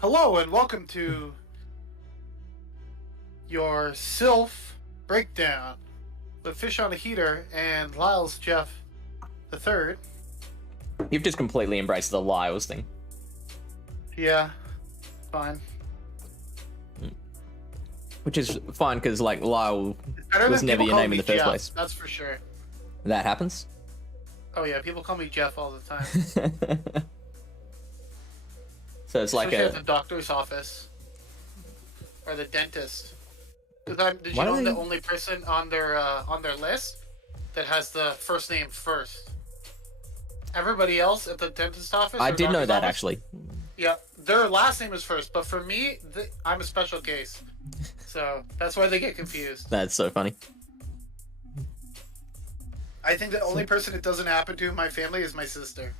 Hello and welcome to your Silph breakdown with Fish on a Heater and Lyle's Jeff the Third. You've just completely embraced the Lyles thing. Yeah, fine. Which is fine because like Lyle was never your name in the first place. That's for sure. That happens. Oh yeah, people call me Jeff all the time. So it's like especially at the doctor's office or the dentist. Did you know I'm the only person on their list that has the first name first? Everybody else at the dentist office. I did know that actually. Yeah, their last name is first, but for me, I'm a special case, so that's why they get confused. That's so funny. I think the only person it doesn't happen to in my family is my sister.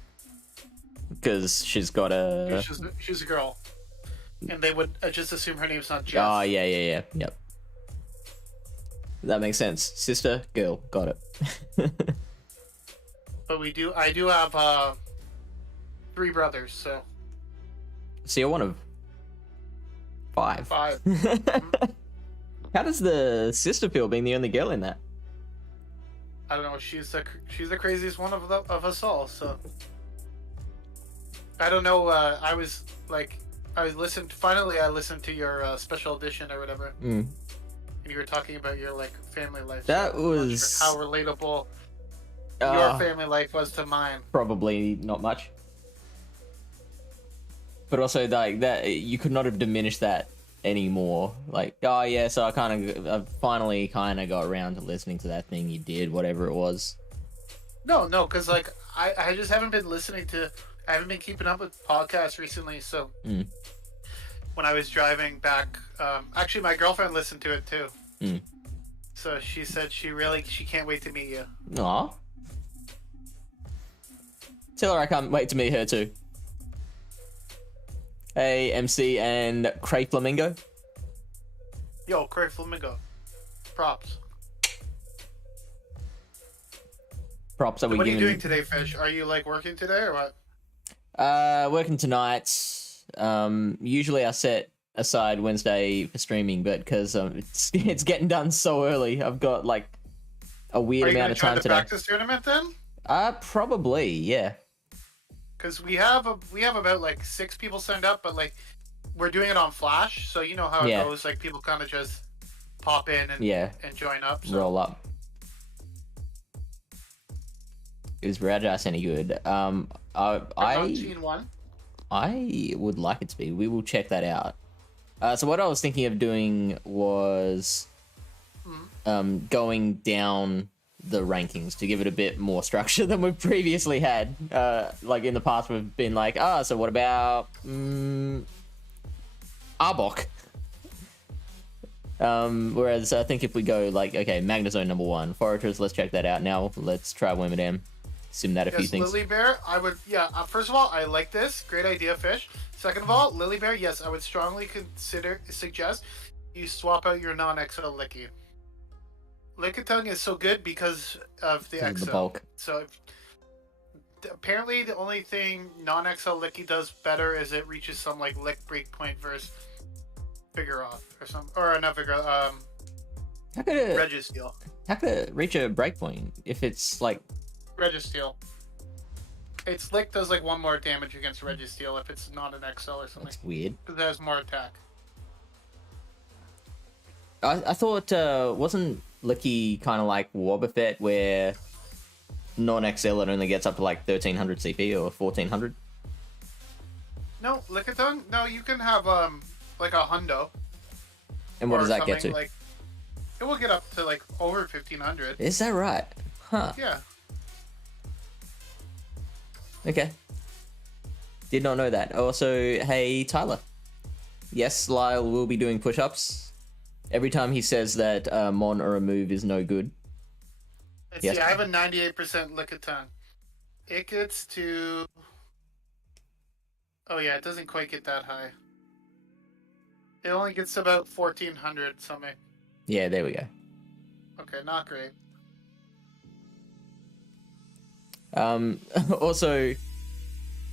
Because she's got a... She's a girl. And they would just assume her name's not Jeff. Oh, yeah. Yep. That makes sense. Sister, girl. Got it. But I do have 3 brothers, so... So you're one of 5. 5. How does the sister feel being the only girl in that? I don't know. She's the craziest one of us all, so... I don't know. Finally, I listened to your special edition or whatever, and you were talking about your family life. That so was how relatable your family life was to mine. Probably not much, but also like that you could not have diminished that anymore. Like, oh yeah, so I finally kind of got around to listening to that thing you did, whatever it was. No, because I just haven't been listening to. I haven't been keeping up with podcasts recently, so when I was driving back, actually my girlfriend listened to it too. So she said she can't wait to meet you. Aw. Tell her I can't wait to meet her too. Hey, MC and Cray Flamingo. Yo, Cray Flamingo. Props. Props that we. What are you doing today, Fish? Are you working today or what? Working tonight. Usually I set aside Wednesday for streaming, but because it's getting done so early, I've got a weird amount of time today. Practice tournament then? Probably, yeah. Because we have about 6 people signed up, but we're doing it on Flash, so you know how it goes. People kind of just pop in and join up. So. Roll up. Is Rajas any good? I would like it to be. We will check that out. So what I was thinking of doing was going down the rankings to give it a bit more structure than we've previously had. In the past, we've been so what about Arbok? Whereas I think if we go okay, Magnezone number 1, Foragers, let's check that out. Now let's try Wormadam. Sim that a few things. Lily Bear, I would, first of all, I like this. Great idea, Fish. Second of all, Lily Bear, yes, I would strongly suggest you swap out your non-XL Licky. Lickitung is so good because of the XL. The bulk. So, apparently, the only thing non-XL Licky does better is it reaches some, lick break point versus Vigoroth or something. Or not Vigoroth, how could it... Registeel. How could it reach a breakpoint if it's, Registeel. Its Lick does 1 more damage against Registeel if it's not an XL or something. That's weird. Because it has more attack. I thought, wasn't Licky kind of like Wobbuffet where non-XL it only gets up to 1300 CP or 1400? No, Lickitung? No, you can have a hundo. And what does that get to? It will get up to over 1500. Is that right? Huh. Yeah. Okay. Did not know that. Also, hey, Tyler. Yes, Lyle will be doing push-ups. Every time he says that mon or a move is no good. Let's see, I have a 98% Lickitung. It gets to... Oh yeah, it doesn't quite get that high. It only gets to about 1400 something. Yeah, there we go. Okay, not great. Also,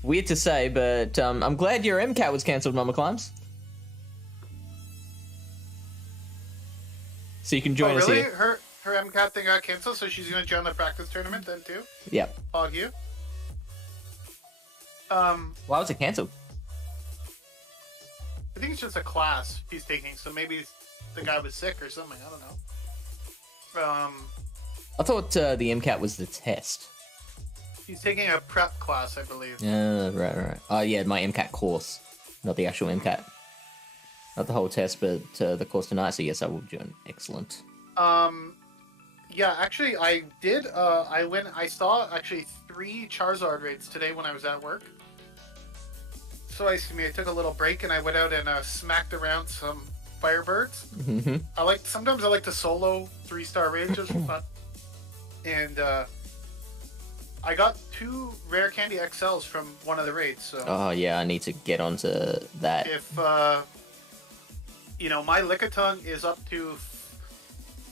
Weird to say, but I'm glad your MCAT was cancelled, Mamaclimbs. So you can join us really? here. Her MCAT thing got cancelled, so she's going to join the practice tournament then too? Yep. Hog you. Why was it cancelled? I think it's just a class he's taking, so maybe the guy was sick or something. I don't know. I thought the MCAT was the test. He's taking a prep class, I believe. Right. Oh, yeah, my MCAT course, not the actual MCAT. Not the whole test, but the course tonight, so yes, I will join. Excellent. Yeah, actually, I did, I saw, actually, 3 Charizard raids today when I was at work. So, I took a little break, and I went out and smacked around some Firebirds. Mm-hmm. Sometimes I like to solo 3-star raids just for fun. And, I got 2 Rare Candy XLs from one of the raids, so... Oh, yeah, I need to get onto that. If, my Lickitung is up to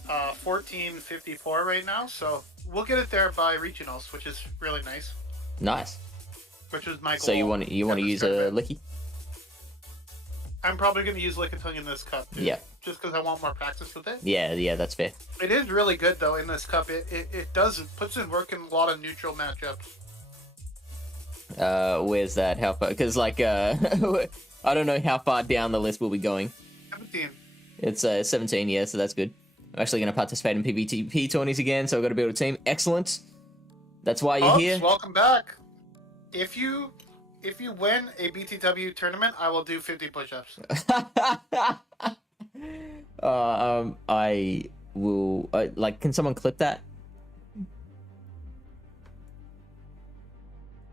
1454 right now, so we'll get it there by regionals, which is really nice. Nice. Which was my goal. So you want to use a Licky? I'm probably going to use Lickitung in this cup, too. Yeah. Just because I want more practice with it. Yeah, that's fair. It is really good, though, in this cup. It puts in work in a lot of neutral matchups. Where's that? How far? Because, I don't know how far down the list we'll be going. 17. It's 17, yeah, so that's good. I'm actually going to participate in PvP tourneys again, so I've got to build a team. Excellent. That's why you're here. Welcome back. If you win a BTW tournament, I will do 50 push-ups. I will... can someone clip that?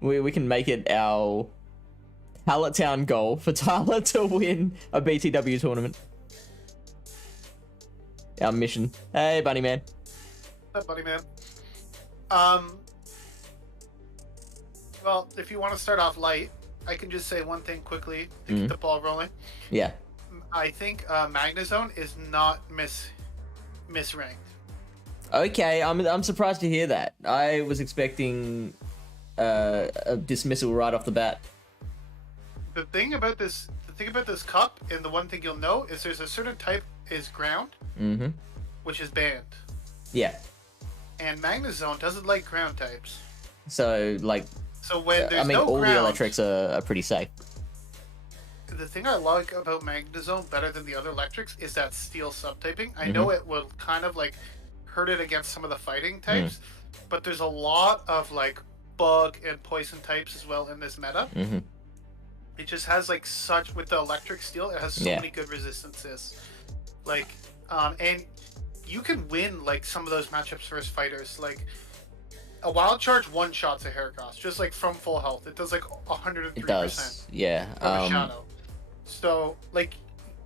We can make it our Pallet Town goal for Tyler to win a BTW tournament. Our mission. Hey, Bunny Man. What's up, Bunny Man? Well, if you want to start off light, I can just say one thing quickly to keep the ball rolling. Yeah. I think Magnezone is not misranked. Okay, I'm surprised to hear that. I was expecting a dismissal right off the bat. The thing about this cup, and the one thing you'll know, is there's a certain type is ground, which is banned. Yeah. And Magnezone doesn't like ground types. So when there's no all ground, the electrics are pretty safe. The thing I like about Magnezone better than the other electrics is that steel subtyping. I know it will kind of hurt it against some of the fighting types, but there's a lot of bug and poison types as well in this meta. It just has such, with the electric steel, it has so many good resistances. And you can win some of those matchups versus fighters. A wild charge one-shots a Heracross, just from full health. It does 103%. It does, yeah. Of a shadow. So,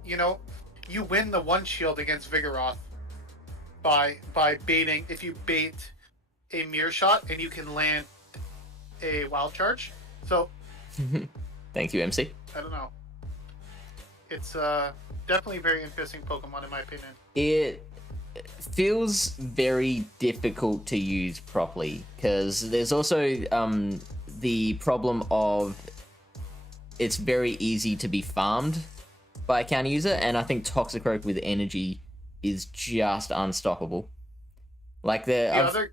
you win the one shield against Vigoroth by baiting. If you bait a mirror shot and you can land a wild charge. So, thank you, MC. I don't know. It's definitely a very interesting Pokemon in my opinion. It feels very difficult to use properly because there's also the problem of it's very easy to be farmed by a counter user, and I think Toxicroak with energy is just unstoppable. I've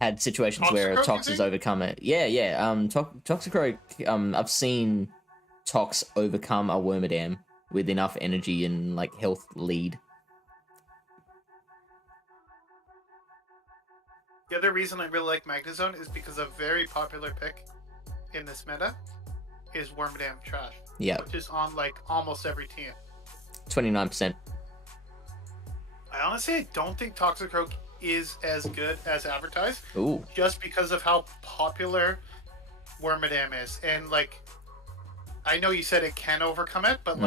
had situations where Tox has overcome it. Yeah. Toxicroak, I've seen Tox overcome a Wormadam with enough energy and health lead. The other reason I really like Magnezone is because a very popular pick in this meta is Wormadam Trash. Yeah. Which is on almost every team. 29%. I honestly don't think Toxicroak is as good as advertised. Ooh. Just because of how popular Wormadam is. And I know you said it can overcome it, but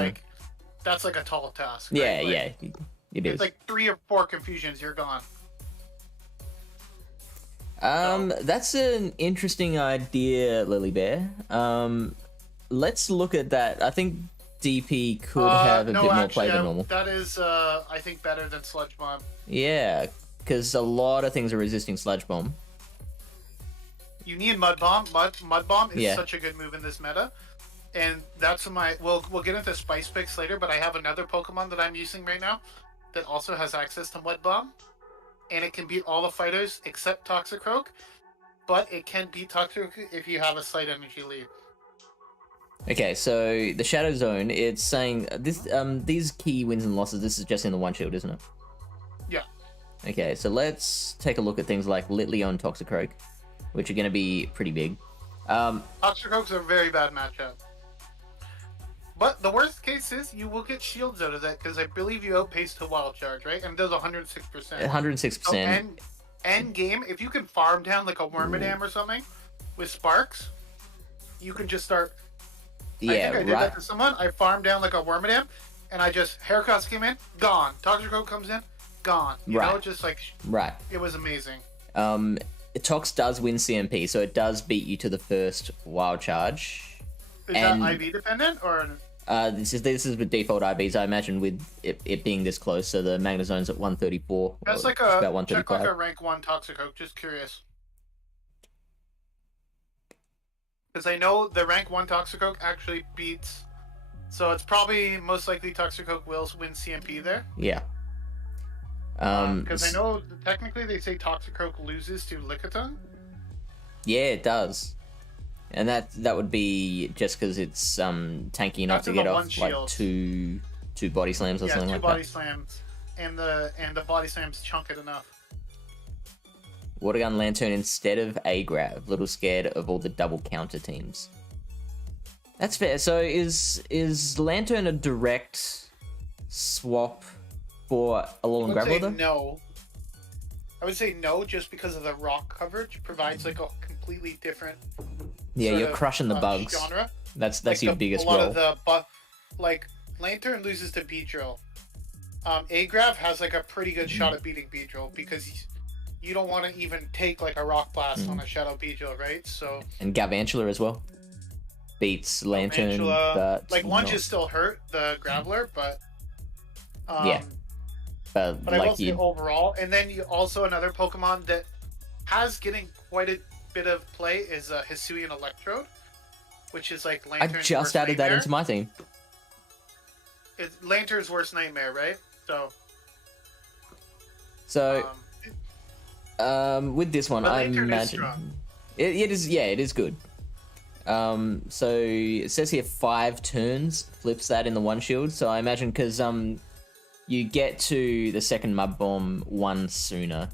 that's a tall task. Right? Yeah, it is. It's 3 or 4 confusions, you're gone. That's an interesting idea, Lily Bear. Let's look at that. I think DP could have a bit more play than normal. That is, I think, better than Sludge Bomb. Yeah, because a lot of things are resisting Sludge Bomb. You need Mud Bomb. Mud Bomb is such a good move in this meta. And that's my... We'll get into Spice Picks later, but I have another Pokemon that I'm using right now that also has access to Mud Bomb. And it can beat all the fighters except Toxicroak. But it can beat Toxicroak if you have a slight energy lead. Okay, so the Shadow Zone, it's saying this. These key wins and losses, this is just in the one shield, isn't it? Yeah. Okay, so let's take a look at things like Litleo and Toxicroak, which are going to be pretty big. Toxicroak's a very bad matchup. But the worst case is you will get shields out of that because I believe you outpaced to Wild Charge, right? And it does 106%. 106%. So end game, if you can farm down like a Wormadam or something with Sparks, you can just start... Yeah, I think I did that to someone. I farmed down like a Wormadam, and I just... Haircuts came in, gone. Toxicroak comes in, gone. You know, just like... Right. It was amazing. Tox does win CMP, so it does beat you to the first Wild Charge. Is that IV dependent, or...? This is with default IVs. I imagine with it being this close, so the Magnezone's at 134. That's like about 135. Check like a rank 1 Toxicroak, just curious. Because I know the rank 1 Toxicroak actually beats... So it's probably most likely Toxicroak will win CMP there. Yeah. Because I know technically they say Toxicroak loses to Lickitung. Yeah, it does. And that would be just because it's tanky enough to get off like two body slams or something like that. Yeah, 2 body slams, and the body slams chunk it enough. Water Gun Lantern instead of A-Grav. Little scared of all the double counter teams. That's fair. So is Lantern a direct swap for Alolan Graveler though? No. I would say no, just because of the rock coverage provides like a completely different. Yeah, you're crushing the bugs. Genre. That's like your biggest role. A lot role. of like Lantern loses to Beedrill. A-Grav has like a pretty good shot at beating Beedrill because you don't want to even take like a Rock Blast on a Shadow Beedrill, right? So. And Galvantula as well. Beats Lantern, but like one just still hurt the Graveler, but. Yeah. But I will say overall, and then you also another Pokemon that has getting quite a bit of play is Hisuian Electrode, which is like Lantern's I just added that into my team. It's Lantern's worst nightmare, right? So, with this one, I imagine it is. Yeah, it is good. So it says here 5 turns flips that in the one shield. So I imagine because you get to the second Mud Bomb one sooner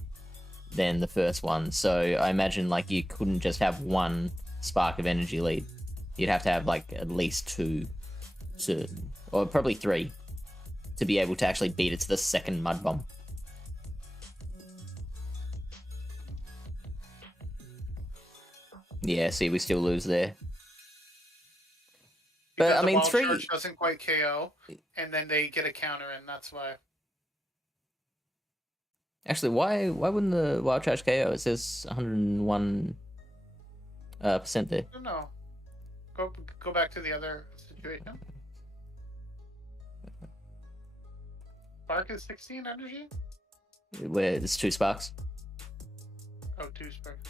than the first one. So I imagine like you couldn't just have one spark of energy lead. You'd have to have like at least 2 or probably 3 to be able to actually beat it to the second Mud Bomb. Yeah, see, we still lose there. Because but I mean, 3 doesn't quite KO, and then they get a counter, and that's why. Actually, why wouldn't the Wild Charge KO? It says 101% there. No. Go back to the other situation. Spark is 16 energy? Where it's 2 sparks. Oh, 2 sparks.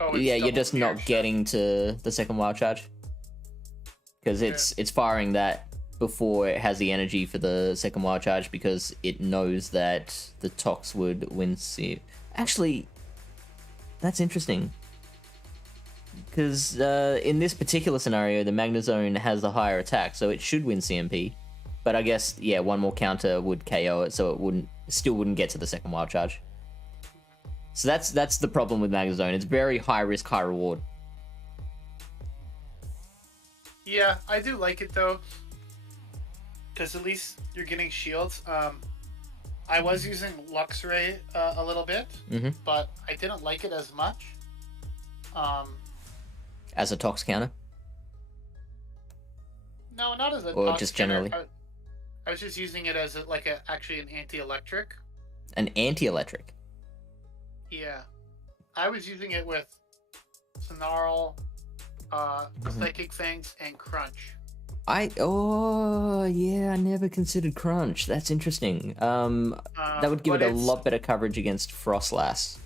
Oh, yeah, you're just not getting to the second Wild Charge. Because it's firing that before it has the energy for the second Wild Charge because it knows that the Tox would win. Actually, that's interesting. Because in this particular scenario, the Magnezone has the higher attack, so it should win CMP. But I guess, yeah, one more counter would KO it, so it still wouldn't get to the second Wild Charge. So that's the problem with Magnezone. It's very high risk, high reward. Yeah, I do like it though, because at least you're getting shields. I was using Lux Ray a little bit, but I didn't like it as much. As a Tox counter? No, not as a or Tox just counter. generally. I was just using it as actually an anti-electric. An anti-electric. Yeah, I was using it with Snarl, Psychic Fangs, and Crunch. I never considered Crunch. That's interesting. That would give it a lot better coverage against Frostlass.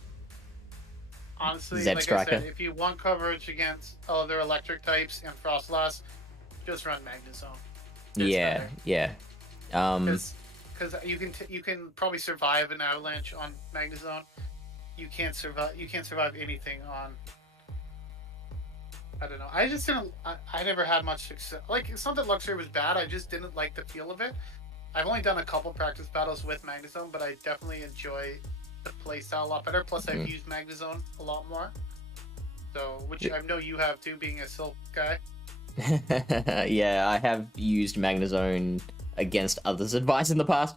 honestly, Zeb like Striker. I said, if you want coverage against other electric types and Frostlass, just run Magnezone. Yeah, yeah. Because you can probably survive an avalanche on Magnezone. You can't survive anything on. I don't know. I just didn't. I never had much success. Like, it's not that Lux Ray was bad. I just didn't like the feel of it. I've only done a couple practice battles with Magnezone, but I definitely enjoy the playstyle a lot better. Plus, I've used Magnezone a lot more. So, which I know you have too, being a Silph guy. Yeah, I have used Magnezone against others' advice in the past.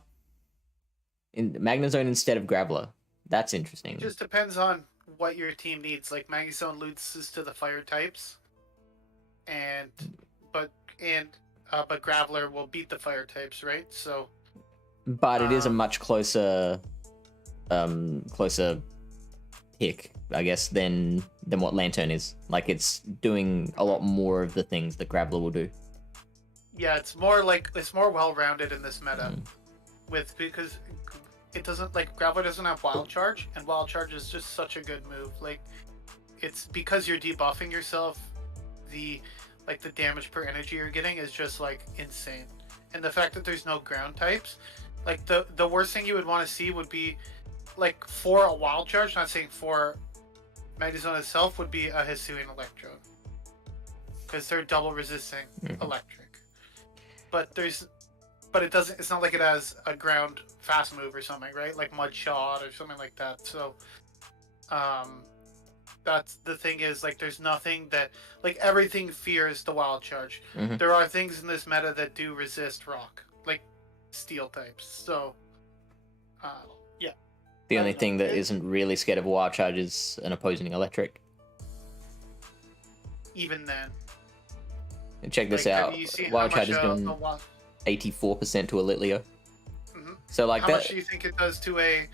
In Magnezone instead of Graveler. That's interesting. It just depends on what your team needs. Like, Magnezone loses to the fire types, but Graveler will beat the fire types, right? So, but it is a much closer pick, I guess, than what Lantern is. Like, it's doing a lot more of the things that Graveler will do. Yeah, it's more well-rounded in this meta, because it doesn't, like, Graveler doesn't have Wild Charge, and Wild Charge is just such a good move. Like, it's because you're debuffing yourself, the damage per energy you're getting is just, like, insane. And the fact that there's no ground types, like, the worst thing you would want to see would be, like, for a Wild Charge, not saying for Magnezone itself, would be a Hisuian Electrode. Because they're double resisting electric. But it's not like it has a ground fast move or something, right? Like Mud Shot or something like that. So, that's the thing is, like, there's nothing that, like, everything fears the Wild Charge. There are things in this meta that do resist rock, like steel types. So, yeah. The only thing that isn't really scared of a Wild Charge is an opposing electric. Even then. And check this out. Wild Charge has been 84% to a Litleo. So, like, how much do you think it does to a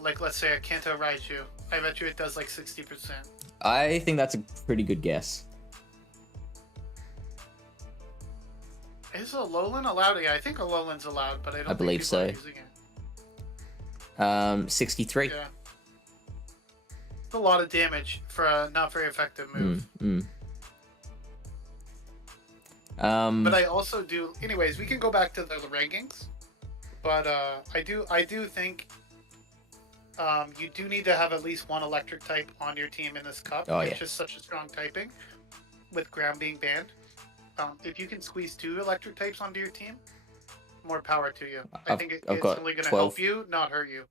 like, let's say a Kanto Raichu? I bet you it does like 60%. I think that's a pretty good guess. Is Alolan allowed? Yeah, I think Alolan's allowed, but I don't believe think people so. are using it. 63. Yeah. It's a lot of damage for a not very effective move. But I also do. Anyways, we can go back to the rankings. But I do think you do need to have at least one electric type on your team in this cup. It's just such a strong typing, with ground being banned. If you can squeeze 2 electric types onto your team, more power to you. I think it's only going to help you, not hurt you.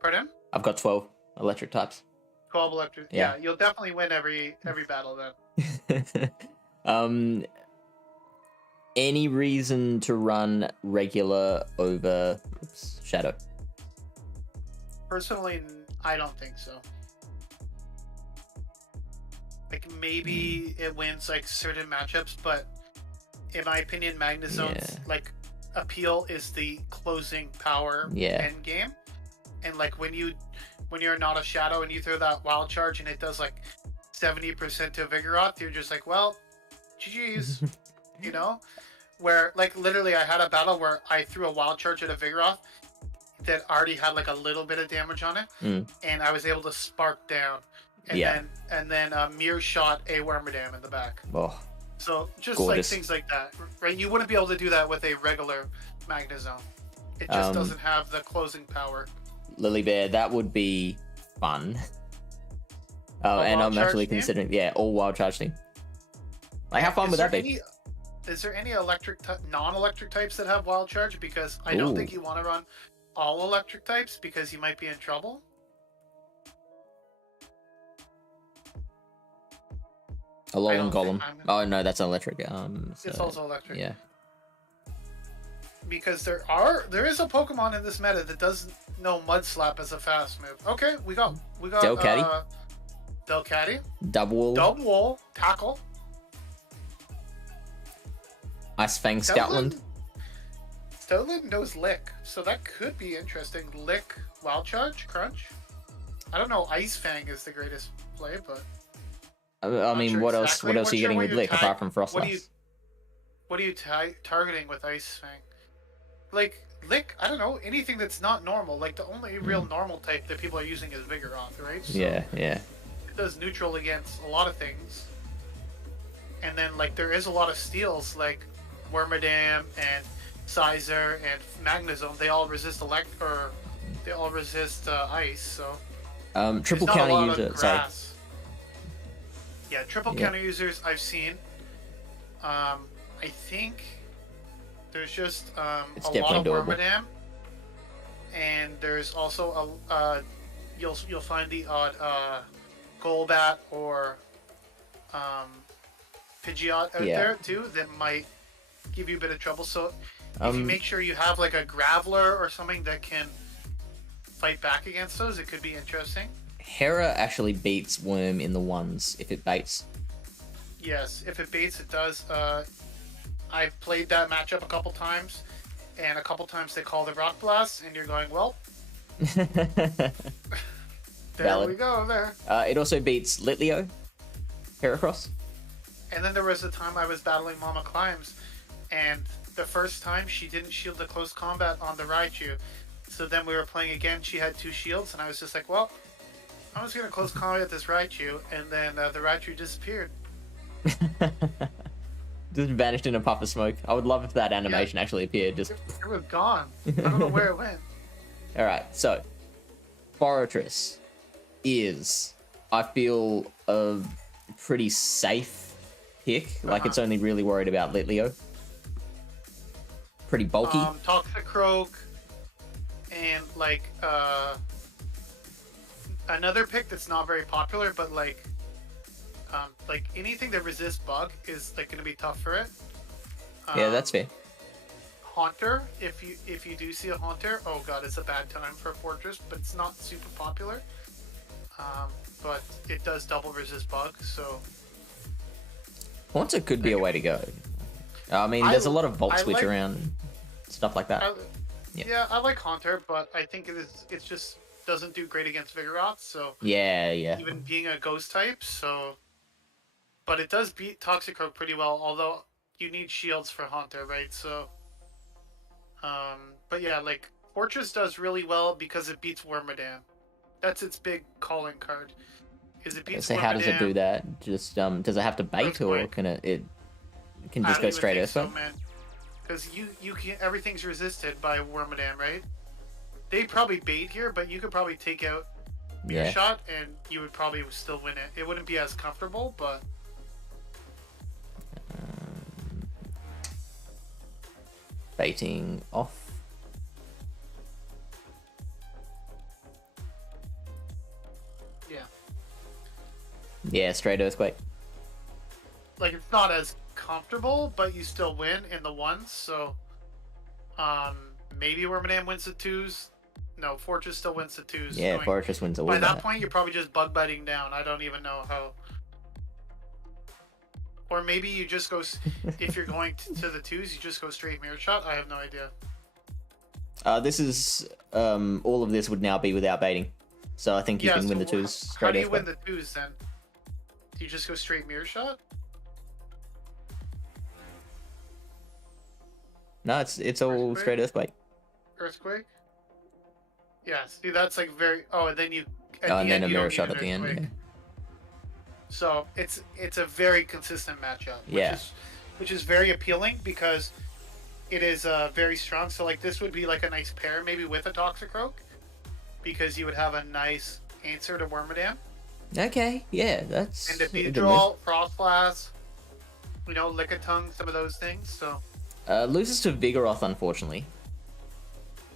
Pardon? I've got 12 electric types. 12 electric. Yeah, you'll definitely win every battle then. Any reason to run regular over Shadow? Personally, I don't think so. Like, maybe it wins, like, certain matchups, but in my opinion, Magnezone's like appeal is the closing power end game. And, like, when you're not a Shadow and you throw that Wild Charge and it does like 70% to Vigoroth, you're just like, well, GG's, you know? Where, like, literally I had a battle where I threw a Wild Charge at a Vigoroth that already had like a little bit of damage on it, and I was able to spark down, and then mirror shot a Wormadam in the back. Oh, so just gorgeous. Like things like that, right? You wouldn't be able to do that with a regular Magnezone. It just doesn't have the closing power. Lily Bear, that would be fun. And I'm actually considering, all Wild Charge team. Like, how fun would that be? Is there any non-electric types that have Wild Charge? Because I don't think you want to run all electric types, because you might be in trouble. Alolan Golem. Oh no, that's electric. It's also electric. Yeah. Because there is a Pokemon in this meta that doesn't know Mud Slap as a fast move. Okay, we got Delcatty. Delcatty. Double Wall. Tackle. Ice Fang Stoutland. Stoutland knows Lick, so that could be interesting. Lick, Wild Charge, Crunch. I don't know. Ice Fang is the greatest play, but I mean, what else? What else are you getting with Lick apart from Frostlass? What are you targeting with Ice Fang? like Lick. I don't know anything that's not normal. Like the only real normal type that people are using is Vigoroth, right? So yeah. It does neutral against a lot of things, and then like there is a lot of steals like Wormadam and Sizer and Magnezone. They all resist ice. So triple there's not a counter lot user. of Sorry. grass. Yeah, triple counter users I've seen. I think there's just a lot of doable. Wormadam, and there's also you'll find the odd Golbat or Pidgeot out there too that might give you a bit of trouble. So if you make sure you have like a Graveler or something that can fight back against those, it could be interesting. Hera actually beats Worm in the ones if it baits. Yes, if it baits, it does. I've played that matchup a couple times, and a couple times they call the Rock Blast, and you're going, well, there Valid. we go, there. It also beats Litleo, Heracross. And then there was a time I was battling Mamaclimbs, and the first time she didn't shield the close combat on the Raichu. So then we were playing again, she had 2 shields, and I was just like, well, I'm just going to close combat this Raichu, and then the Raichu disappeared. Just vanished in a puff of smoke. I would love if that animation actually appeared. Just it was gone. I don't know where it went. all right, so Fortress is, I feel, a pretty safe pick. Like it's only really worried about Litleo. Pretty bulky. Toxicroak and like another pick that's not very popular, but like anything that resists bug is like going to be tough for it. Yeah, that's fair. Haunter, if you do see a Haunter, oh god, it's a bad time for a Fortress, but it's not super popular. But it does double resist bug, so Haunter could be a way to go. I mean, there's a lot of Volt Switch around and stuff like that. Yeah, I like Haunter, but I think it just doesn't do great against Vigoroth, so yeah. Even being a ghost type, so but it does beat Toxicroak pretty well, although you need shields for Haunter, right? So but yeah, like Fortress does really well because it beats Wormadam. That's its big calling card. Is it beats So Wormadam. How does it do that? Just does it have to bait or can it can just go straight Earthquake? Because you can everything's resisted by Wormadam, right? They probably bait here, but you could probably take out your shot and you would probably still win it. It wouldn't be as comfortable, but baiting off. Yeah, straight Earthquake. Like it's not as comfortable, but you still win in the ones. So, maybe Wormadam wins the 2s. No, Fortress still wins the 2s. Yeah, Fortress wins the 2s. By that point, you're probably just bug biting down. I don't even know how. Or maybe you just go. If you're going to the 2s, you just go straight Mirror Shot. I have no idea. This is all of this would now be without baiting, so I think you can win the 2s straight. How do you win the 2s then? Do you just go straight Mirror Shot? No, it's all straight Earthquake. Earthquake? Yeah, see that's like very and then you and then a Mirror Shot at the end. Yeah. So it's a very consistent matchup. Which is very appealing because it is very strong. So like this would be like a nice pair maybe with a Toxicroak because you would have a nice answer to Wormadam. Okay, yeah, that's... And Beedrill, Frost Blast, Lickitung, some of those things, so... loses to Vigoroth, unfortunately.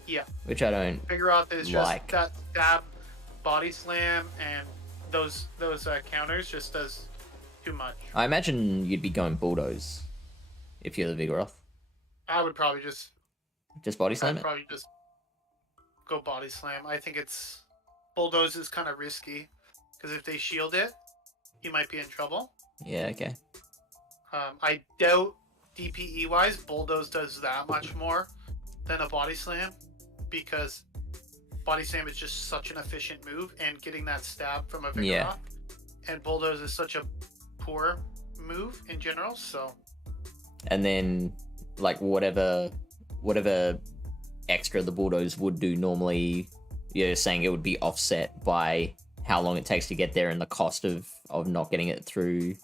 Yeah. Which I don't Vigoroth is just that stab, body slam, and those counters just does too much. I imagine you'd be going Bulldoze if you're the Vigoroth. I would probably just body slam I'd probably just go body slam. I think it's... Bulldoze is kind of risky. Because if they shield it, you might be in trouble. Yeah, okay. I doubt DPE-wise, Bulldoze does that much more than a Body Slam. Because Body Slam is just such an efficient move. And getting that stab from a Vigoroth. Yeah. And Bulldoze is such a poor move in general, so... And then, like, whatever extra the bulldoze would do normally, you're saying it would be offset by how long it takes to get there and the cost of not getting it through.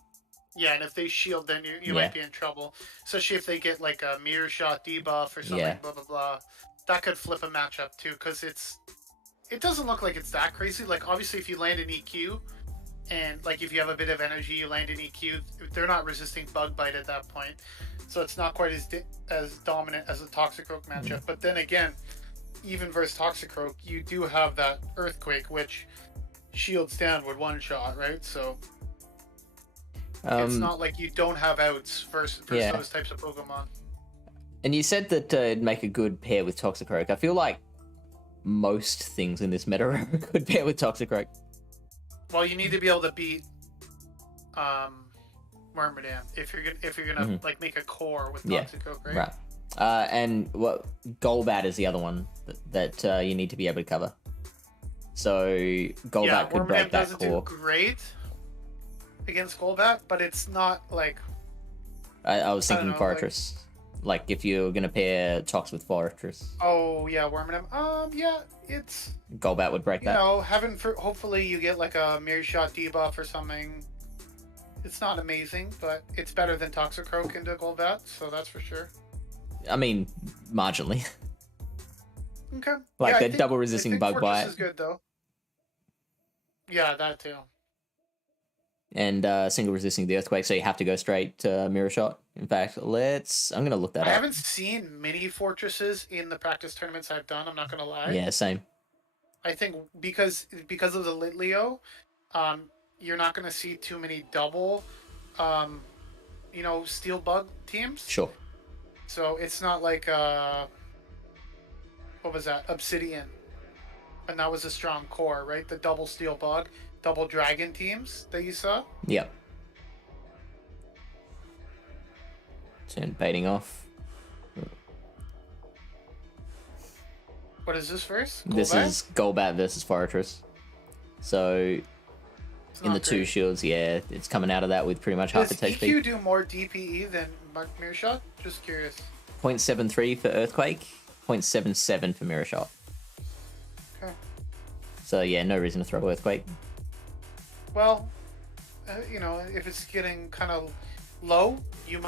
Yeah, and if they shield, then you might be in trouble. Especially if they get like a mirror shot debuff or something, blah, blah, blah. That could flip a matchup too, because it doesn't look like it's that crazy. Like, obviously, if you land an EQ, and like if you have a bit of energy, you land an EQ, they're not resisting Bug Bite at that point. So it's not quite as dominant as a Toxicroak matchup. But then again, even versus Toxicroak, you do have that Earthquake, which shields down with one shot, right? So it's not like you don't have outs versus those types of Pokemon. And you said that it'd make a good pair with Toxicroak. I feel like most things in this meta are a good pair with Toxicroak. Well, you need to be able to beat Wormadam if you're gonna like make a core with Toxicroak, right? Right. And what Golbat is the other one that you need to be able to cover. So Golbat could break that core. Do great against Golbat, but it's not like. I was thinking Fortress. Like if you're gonna pair Tox with Fortress. Oh yeah, Wormadam. Yeah, it's. Golbat would break that. Hopefully you get like a Mirror Shot debuff or something. It's not amazing, but it's better than Toxicroak into Golbat, so that's for sure. I mean, marginally. Okay. Like the double resisting Bug Bite. Is good though. Yeah, that too. And single resisting the Earthquake, so you have to go straight to Mirror Shot. In fact, I'm gonna look that up. I haven't seen many fortresses in the practice tournaments I've done. I'm not gonna lie. Yeah, same. I think because of the Litleo, you're not gonna see too many double, Steel Bug teams. Sure. So it's not like what was that? Obsidian, and that was a strong core, right? The double Steel Bug, double Dragon teams that you saw. Yep. Turn baiting off. What is this versus? This is Golbat versus Fortress. So in the two shields, it's coming out of that with pretty much half its HP. Does EQ do more DPE than Mirror Shot? Just curious. 0.73 for Earthquake, 0.77 for Mirror Shot. Okay. So yeah, no reason to throw Earthquake. Well, if it's getting kind of low, you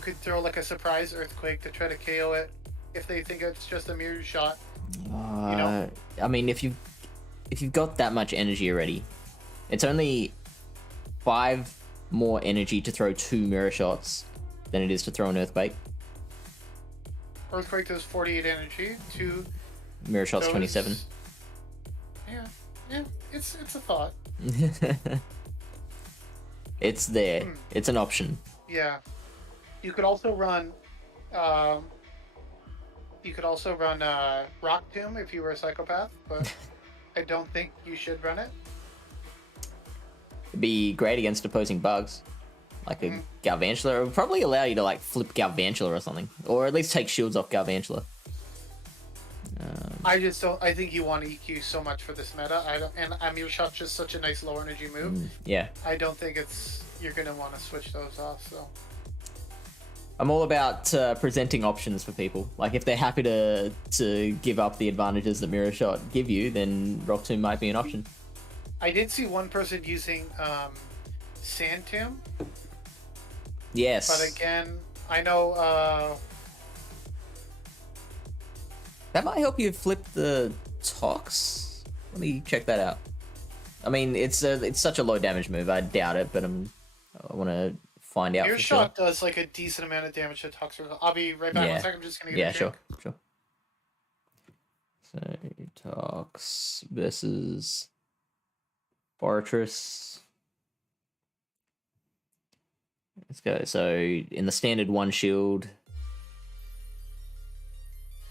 could throw like a surprise Earthquake to try to KO it if they think it's just a Mirror Shot. I mean, if you've got that much energy already, it's only 5 more energy to throw 2 Mirror Shots than it is to throw an Earthquake. Earthquake does 48 energy. 2 Mirror Shots 27. Yeah, it's a thought. It's there. It's an option. Yeah, you could also run. Rock Tomb if you were a psychopath, but I don't think you should run it. It'd be great against opposing bugs. Like a Galvantula. It would probably allow you to like flip Galvantula or something. Or at least take shields off Galvantula. I just don't. I think you want to EQ so much for this meta. Mirror Shot's just such a nice low energy move. Yeah. I don't think you're gonna want to switch those off. So. I'm all about presenting options for people. Like if they're happy to give up the advantages that Mirror Shot give you, then Rock Tomb might be an option. I did see one person using Sand Tomb. Yes. But again, I know. That might help you flip the Tox. Let me check that out. I mean, it's such a low damage move. I doubt it, but I want to find out. Your shot does like a decent amount of damage to Tox. I'll be right back. 1 second. I'm just gonna get a drink. Sure. So Tox versus Fortress. Let's go. So in the standard 1 shield.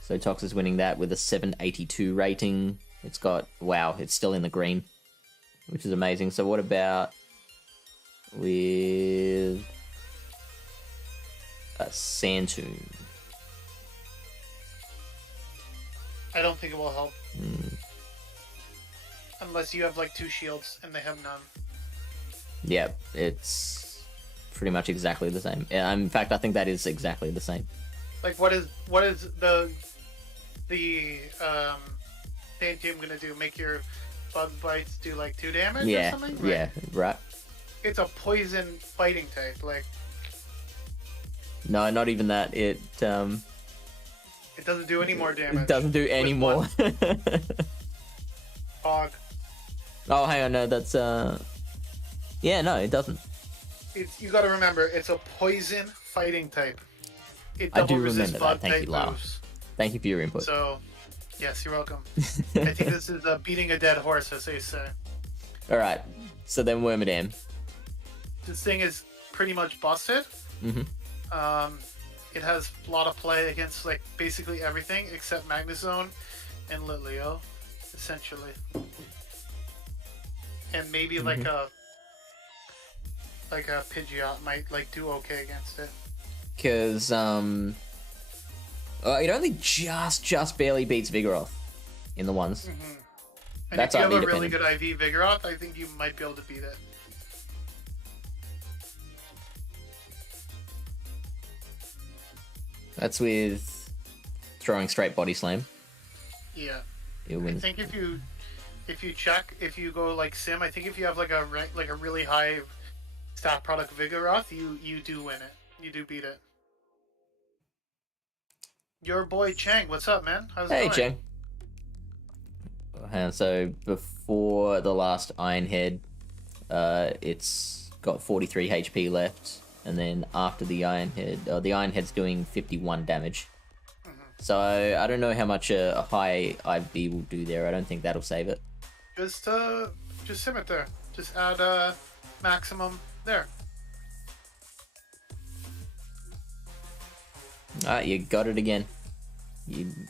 So Tox is winning that with a 782 rating. It's got, it's still in the green, which is amazing. So what about with a Sand Tomb? I don't think it will help. Unless you have like 2 shields and they have none. Yeah, it's pretty much exactly the same. In fact, I think that is exactly the same. Like what is the the dainty I'm gonna do? Make your bug bites do like 2 damage Yeah, or something? Right? yeah, right. It's a poison fighting type. Like, No, not even that. it doesn't do any more damage. It doesn't do any more. Hog. Oh, hang on, no, that's yeah, no, it doesn't. You gotta remember, it's a poison fighting type. It I do resist remember bug that. Thank you, Lau. moves. Thank you for your input. So, yes, you're welcome. I think this is beating a dead horse, as they say. All right, so then Wormadam. This thing is pretty much busted. Mm-hmm. It has a lot of play against like basically everything except Magnezone and Litleo, essentially. And maybe like a Pidgeot might like do okay against it. Because it only just barely beats Vigoroth in the ones. Mm-hmm. And That's if you have IV a really dependent. good IV Vigoroth, I think you might be able to beat it. That's with throwing straight body slam. Yeah. It I wins. think if you go like Sim, I think if you have like a really high stat product Vigoroth, you do win it. You do beat it. Your boy Chang, what's up, man? How's it Hey, going? Cheng. And so before the last Iron Head, it's got 43 HP left, and then after the Iron Head's doing 51 damage. So I don't know how much a high IV will do there. I don't think that'll save it. Just sim it there. Just add maximum there. Alright, you got it again.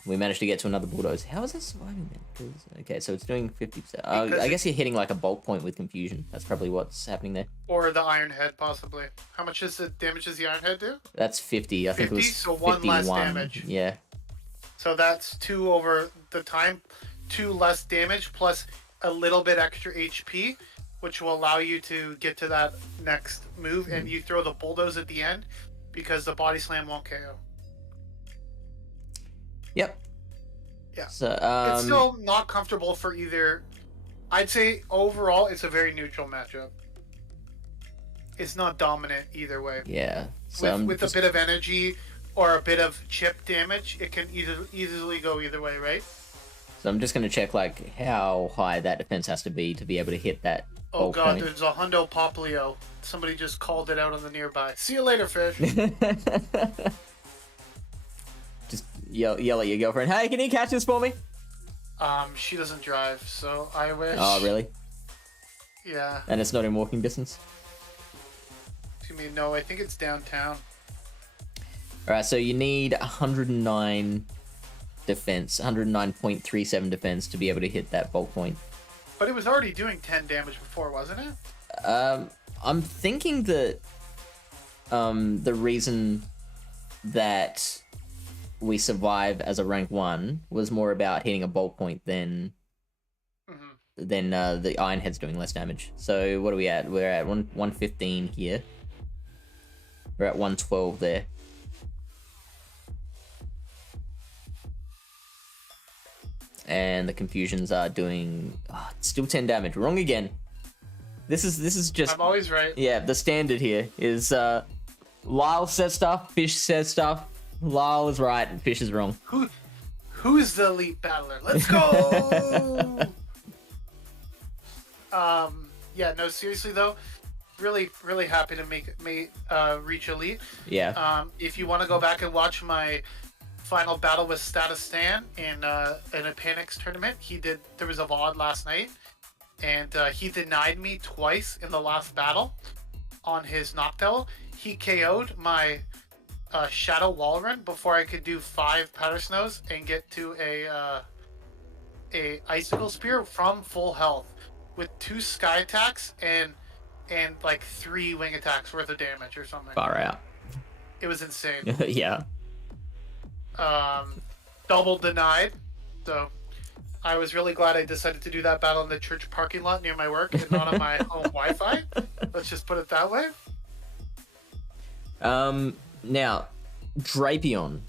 We managed to get to another bulldoze. How is it surviving then? 'Cause- okay, so it's doing 50%. I guess you're hitting like a bulk point with confusion. That's probably what's happening there. Or the Iron Head, possibly. How much is the damage does the Iron Head do? That's 50. I think it 50, was so 1 less 51. damage. Yeah. So that's 2 over the time, 2 less damage plus a little bit extra HP, which will allow you to get to that next move, and you throw the bulldoze at the end because the body slam won't KO. Yep. Yeah. So It's still not comfortable for either. I'd say overall it's a very neutral matchup. It's not dominant either way. yeah. So With a bit of energy or a bit of chip damage, it can easily go either way, right? So I'm just gonna check like how high that defense has to be able to hit that. Oh bulk god, point. there's a Hundo Poplio. Somebody just called it out on the nearby. See you later, fish. Just yell at your girlfriend. Hey, can you catch this for me? She doesn't drive, so I wish. Oh, really? Yeah. And it's not in walking distance. You mean no? I think it's downtown. All right, so you need 109 defense, 109.37 defense to be able to hit that bulk point. But it was already doing 10 damage before, wasn't it? I'm thinking that the reason that we survive as a rank 1 was more about hitting a bulk point than the Iron Head's doing less damage. So what are we at? We're at 115 here. We're at 112 there. And the confusions are doing still 10 damage. Wrong again. This is just I'm always right. yeah. The standard here is Lyle says stuff, Fish says stuff. Lyle is right and Fish is wrong. Who's the elite battler? Let's go. Yeah, no, seriously though, really happy to reach elite. Yeah. If you want to go back and watch my final battle with Status Stan in a Panix tournament, there was a VOD last night, and he denied me twice in the last battle on his Noctowl. He KO'd my Shadow Wall Run before I could do 5 Powder Snows and get to a Icicle Spear from full health with 2 Sky Attacks and like 3 Wing Attacks worth of damage or something. Far out. It was insane. Yeah. Double denied. So I was really glad I decided to do that battle in the church parking lot near my work and not on my home Wi-Fi. Let's just put it that way. Now, Drapion.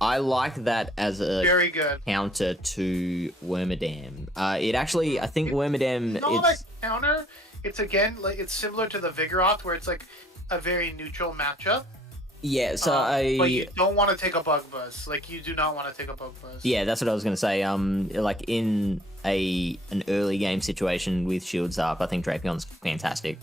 I like that as a very good counter to Wormadam. It actually, I think Wormadam. It's not a counter. It's again like it's similar to the Vigoroth, where it's like a very neutral matchup. Yeah, so but you don't want to take a Bug Buzz. Like you do not want to take a Bug Buzz. Yeah, that's what I was gonna say. Like in an early game situation with shields up, I think Drapion's fantastic.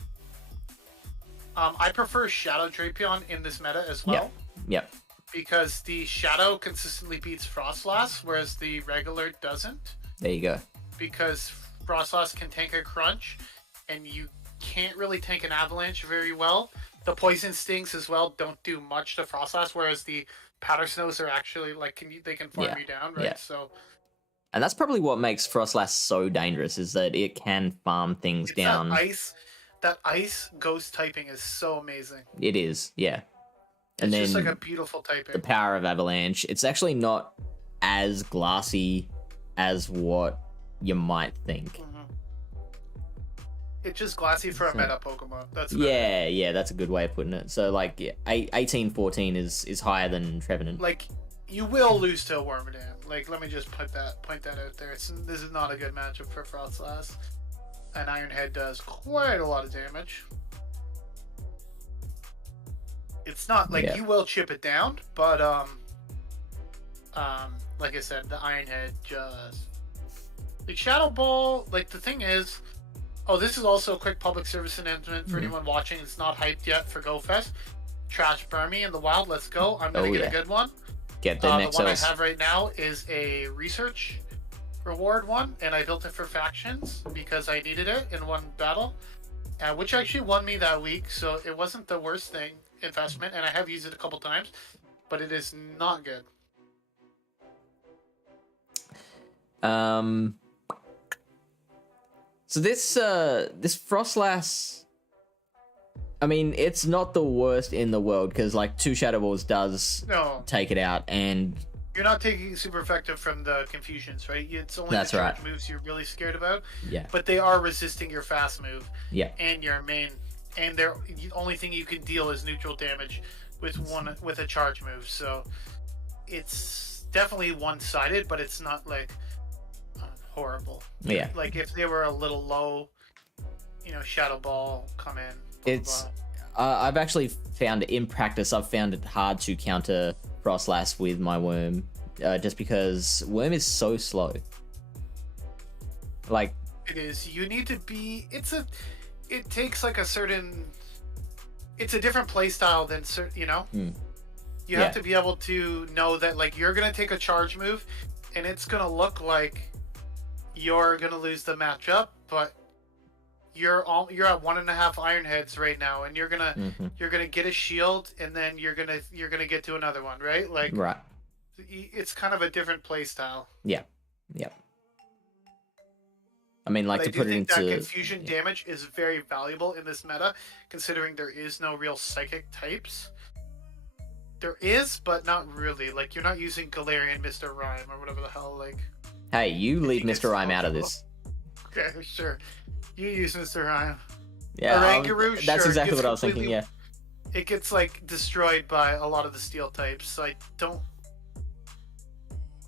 I prefer Shadow Drapion in this meta as well. Yep. Because the Shadow consistently beats Frostlass, whereas the regular doesn't. There you go. Because Frostlass can tank a Crunch, and you can't really tank an Avalanche very well. The Poison Stings as well don't do much to Frostlass, whereas the Powder Snows are actually like they can farm you down, right? Yeah. So, and that's probably what makes Frostlass so dangerous is that it can farm things down. That ice ghost typing is so amazing. It is, yeah. And it's then just like a beautiful typing. The power of Avalanche. It's actually not as glassy as what you might think. Mm-hmm. It's just glassy for a meta Pokemon. That's that's a good way of putting it. So like 18-14 is higher than Trevenant. Like you will lose to a Wormadam. Like let me just point that out there. This is not a good matchup for Frostlass. And Iron Head does quite a lot of damage. It's not like you will chip it down, but like I said, the Iron Head just like Shadow Ball. Like the thing is, this is also a quick public service announcement for anyone watching. It's not hyped yet for GoFest. Trash Burmy in the wild. Let's go! I'm gonna get a good one. Get the next. The one I have right now is a research reward one, and I built it for factions because I needed it in one battle, which actually won me that week. So it wasn't the worst investment, and I have used it a couple times, but it is not good. So this Frostlass, I mean, it's not the worst in the world because like 2 Shadow Balls does take it out, and you're not taking super effective from the confusions, right? It's only the charge moves you're really scared about. Yeah. But they are resisting your fast move. Yeah. And your main, and the only thing you can deal is neutral damage with a charge move. So it's definitely one-sided, but it's not like horrible. Yeah. Like if they were a little low, Shadow Ball come in. It's I've actually found in practice, I've found it hard to counter Frostlass with my Worm, just because Worm is so slow. Like it is. You need to be. It takes like a certain. It's a different play style than You have to be able to know that like you're gonna take a charge move, and it's gonna look like you're gonna lose the matchup, but you're at 1.5 Iron Heads right now, and you're gonna get a shield, and then you're gonna get to another one, right? Like it's kind of a different play style. Yeah. I mean, like, to put it into that confusion damage is very valuable in this meta, considering there is no real psychic types. There is, but not really. Like you're not using Galarian, Mr. Rhyme, or whatever the hell. Like, hey, you leave Mr. Rhyme out of this. Okay, sure. You use Mr. Rhyme. Yeah, that's exactly what I was thinking, yeah. It gets, like, destroyed by a lot of the steel types, so I don't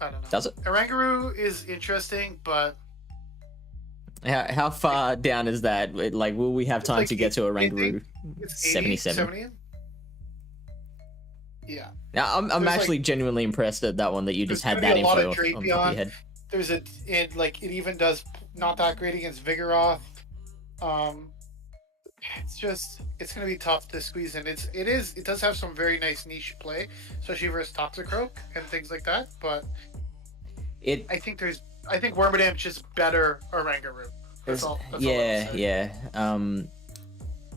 know. Does it? Oranguru is interesting, but... How far down is that? Like, will we have time to get to Oranguru? 77? 70? Yeah. Now, I'm actually genuinely impressed at that one that you just had that info on top of your head. It even does not that great against Vigoroth. It's gonna be tough to squeeze in. It does have some very nice niche play, especially versus Toxicroak and things like that. But I think Wormadam's just better Oranguru. That's all yeah.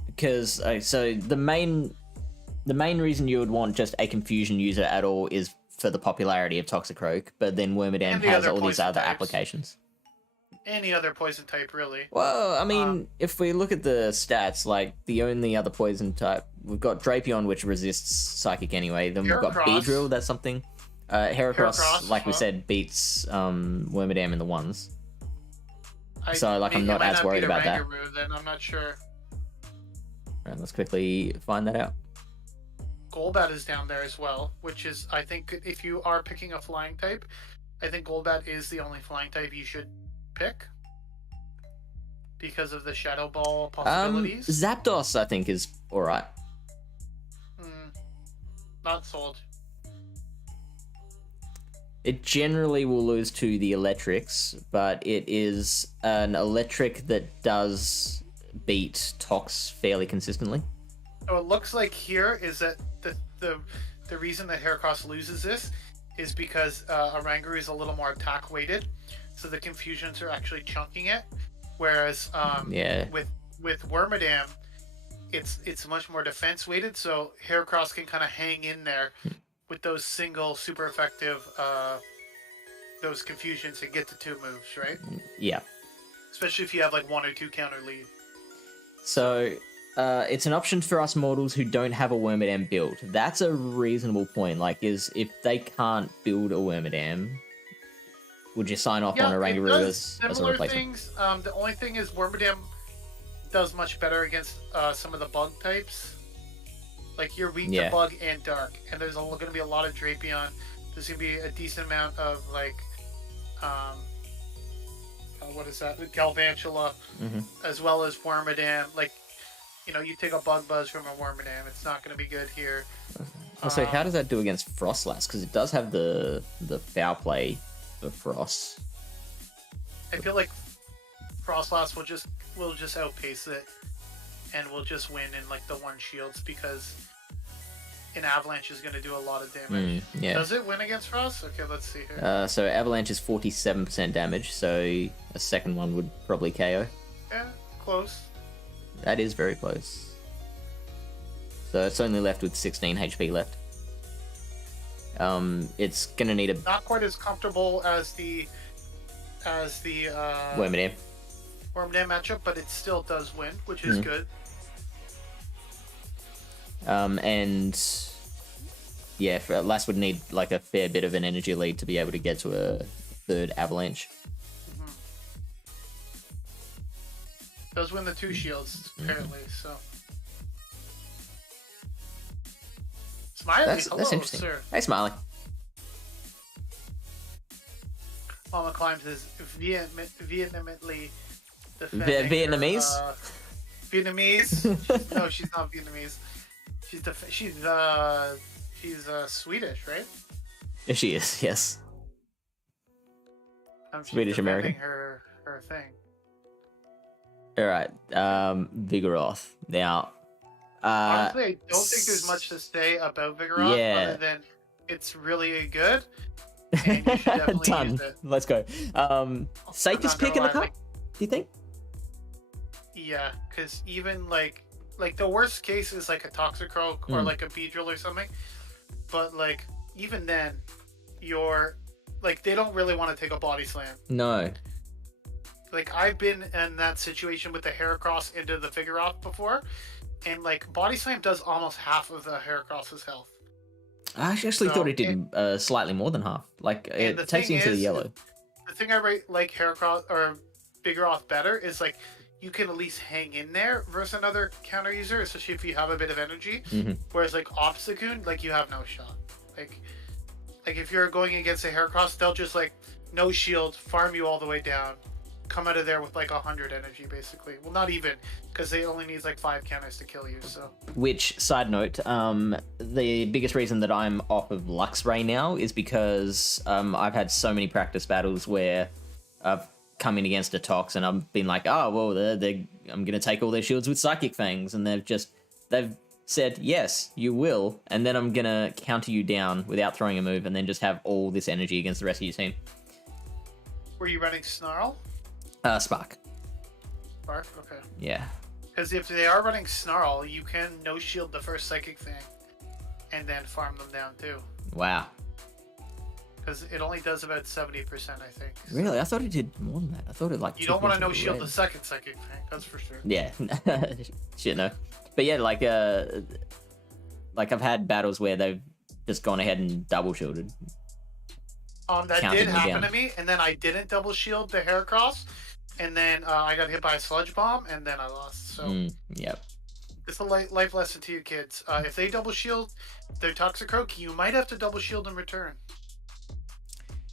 Because so the main reason you would want just a confusion user at all is for the popularity of Toxicroak, but then Wormadam has all these other applications. Any other poison type, really. Well, I mean, if we look at the stats, like, the only other poison type, we've got Drapion, which resists Psychic anyway, then we've got Beedrill, that's something. Heracross, like we said, beats Wormadam in the ones. So, like, I'm not as worried about that. Then I'm not sure. Right, let's quickly find that out. Golbat is down there as well, which is, I think, if you are picking a flying type, I think Golbat is the only flying type you should pick because of the Shadow Ball possibilities. Zapdos, I think, is alright. Not sold. It generally will lose to the electrics, but it is an electric that does beat Tox fairly consistently. So it looks like here is that the reason that Heracross loses this is because Oranguru is a little more attack weighted, so the Confusions are actually chunking it, whereas with Wormadam, it's much more defense weighted, so Heracross can kind of hang in there with those single super effective those Confusions and get to 2 moves, right? Yeah. Especially if you have like 1 or 2 counter lead. So it's an option for us mortals who don't have a Wormadam build. That's a reasonable point. Like, is if they can't build a Wormadam, would you sign off on Oranguru as a replacement? Things. The only thing is Wormadam does much better against some of the bug types. Like, you're weak to bug and dark, and there's going to be a lot of Drapion. There's going to be a decent amount of like what is that? Galvantula, as well as Wormadam. Like, you know, you take a Bug Buzz from a Wormadam, it's not going to be good here. Also, how does that do against Frostlass? Because it does have the foul play for Frost. I feel like Frostlass will just outpace it, and will just win in like the 1 shields because an Avalanche is going to do a lot of damage. Does it win against Frost? Okay, let's see here. So Avalanche is 47% damage, so a second one would probably KO. Yeah, close. That is very close. So it's only left with 16 HP left. It's gonna need a not quite as comfortable as the Wormadam matchup, but it still does win, which is good. And yeah, Lass would need like a fair bit of an energy lead to be able to get to a 3rd Avalanche. Does win the 2 shields apparently, so. Smiley, that's interesting. Sir. Hey, Smiley. Mamaclimbs is vehemently Vietnamese? Vietnamese? No, she's not Vietnamese. She's Swedish, right? Yeah, she is. Yes. Swedish American. Her thing. All right, Vigoroth. Now, honestly, I don't think there's much to say about Vigoroth other than it's really good, and you should definitely use it. Let's go. Safest pick in the cup, do you think? Yeah, because even like the worst case is like a Toxicroak or like a Beedrill or something, but like even then, you're like they don't really want to take a Body Slam. No. Like, I've been in that situation with the Heracross into the Vigoroth before, and like Body Slam does almost half of the Heracross's health. I actually thought it did slightly more than half. Like, it takes you into the yellow. The thing I rate like Heracross or Vigoroth better is like you can at least hang in there versus another counter user, especially if you have a bit of energy. Whereas like Obstagoon, like you have no shot. Like if you're going against a Heracross, they'll just like no shield, farm you all the way down, come out of there with like 100 energy basically. Well, not even, because they only need like 5 counters to kill you. So. Which, side note, the biggest reason that I'm off of Lux Ray now is because I've had so many practice battles where I've come in against a Tox and I've been like, oh well, I'm gonna take all their shields with Psychic Fangs, and they've said yes, you will, and then I'm gonna counter you down without throwing a move, and then just have all this energy against the rest of your team. Were you running Snarl? Spark. Spark? Okay. Yeah. Because if they are running Snarl, you can no-shield the first Psychic Fang and then farm them down too. Wow. Because it only does about 70%, I think. Really? I thought it did more than that. I thought it like... You don't want to no-shield the second Psychic Fang, that's for sure. Yeah. Shit, no. But yeah, like I've had battles where they've just gone ahead and double-shielded. That did happen to me, and then I didn't double-shield the Heracross, and then I got hit by a Sludge Bomb, and then I lost. So yep. It's a life lesson to you kids. If they double shield their Toxicroak, you might have to double shield in return.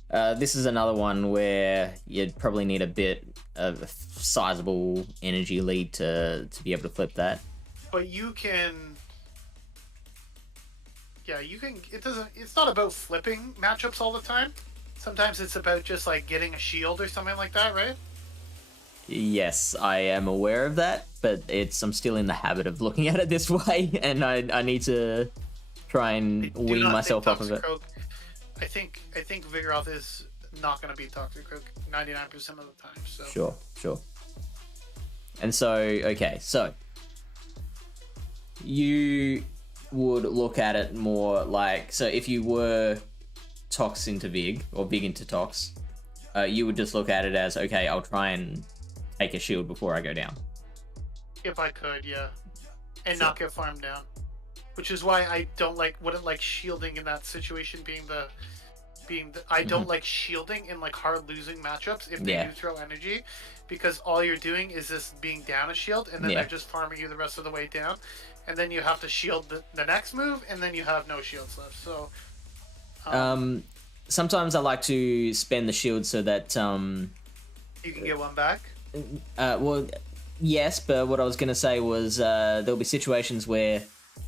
This is another one where you'd probably need a bit of a sizable energy lead to be able to flip that. But you can... Yeah, you can... It's not about flipping matchups all the time. Sometimes it's about just, like, getting a shield or something like that, right? Yes, I am aware of that, but I'm still in the habit of looking at it this way, and I need to try and wean myself off of it. I think Vigoroth is not going to beat Toxicroak 99% of the time. So. Sure. And so, okay, so you would look at it more like, so if you were Tox into Vig, or Vig into Tox, you would just look at it as, okay, I'll try and take a shield before I go down. If I could, yeah. And not get farmed down. Which is why I wouldn't like shielding in that situation being the I don't like shielding in like hard losing matchups if they do throw energy, because all you're doing is just being down a shield and then they're just farming you the rest of the way down, and then you have to shield the next move and then you have no shields left. So sometimes I like to spend the shield so that you can get one back. Well, yes, but what I was going to say was there'll be situations where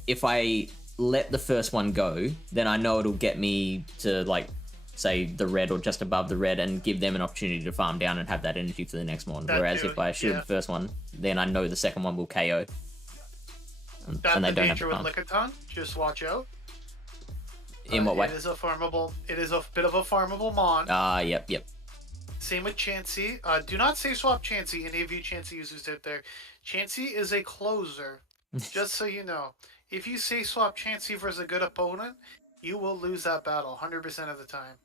if I let the first one go, then I know it'll get me to, like, say, the red or just above the red and give them an opportunity to farm down and have that energy for the next one. Whereas if I shield the first one, then I know the second one will KO. That's the danger with Lickitung. Just watch out. In what way? It is a bit of a farmable mon. Yep. Same with Chansey. Do not say swap Chansey, any of you Chansey users out there. Chansey is a closer, just so you know. If you say swap Chansey versus a good opponent, you will lose that battle 100% of the time.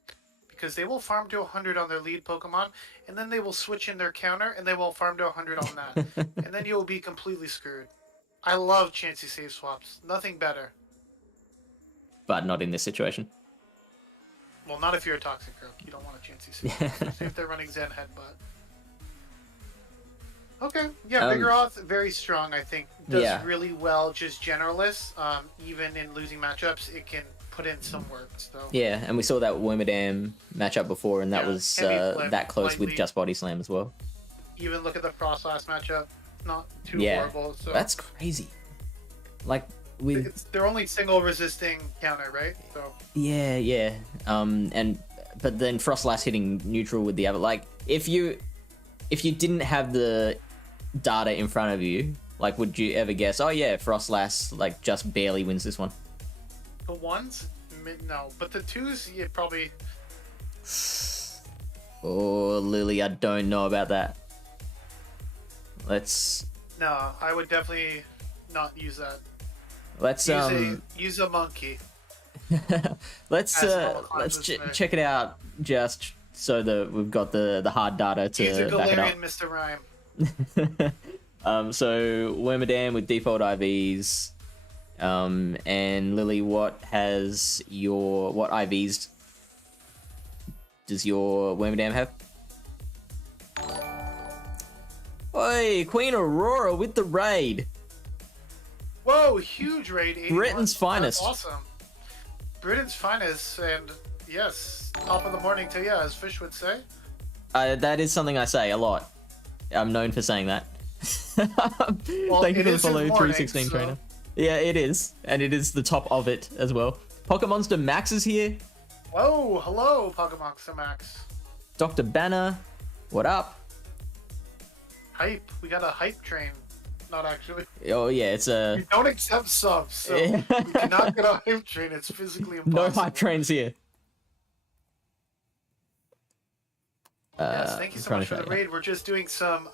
Because they will farm to 100 on their lead Pokemon, and then they will switch in their counter, and they will farm to 100 on that. And then you will be completely screwed. I love Chansey save swaps. Nothing better. But not in this situation. Well, not if you're a Toxicroak. You don't want a Chansey save. Especially if they're running Zen Headbutt. Okay, yeah, Vigoroth, very strong, I think. Does really well, just generalist. Even in losing matchups, it can put in some work. So. Yeah, and we saw that Wormadam matchup before, and that was that close with just Body Slam as well. Even look at the Frost last matchup. Not too horrible. So. That's crazy. Like, they're only single resisting counter, right? So. Yeah. But then Frostlass hitting neutral with the other, like, if you didn't have the data in front of you, like, would you ever guess, oh yeah, Frostlass, like, just barely wins this one? The ones? No. But the twos, you probably... Oh, Lily, I don't know about that. No, I would definitely not use that. Use a monkey. let's check it out just so that we've got the hard data to use a back it up. Mr. Rhyme. So Wormadam with default IVs, and Lily, what IVs does your Wormadam have? Oi, Queen Aurora with the raid. Whoa, huge raid. 81. Britain's finest. That's awesome. Britain's finest, and yes, top of the morning to you, as Fish would say. That is something I say a lot. I'm known for saying that. Well, thank you for the follow, morning, 316 trainer. Yeah, it is, and it is the top of it as well. Pokemonster Max is here. Whoa, hello, Pokemonster Max. Dr. Banner, what up? Hype. We got a hype train. Not actually. Oh yeah, it's a. We don't accept subs, so we cannot get a hype train. It's physically impossible. No hype trains here. Yes, thank you so much for the raid. We're just doing some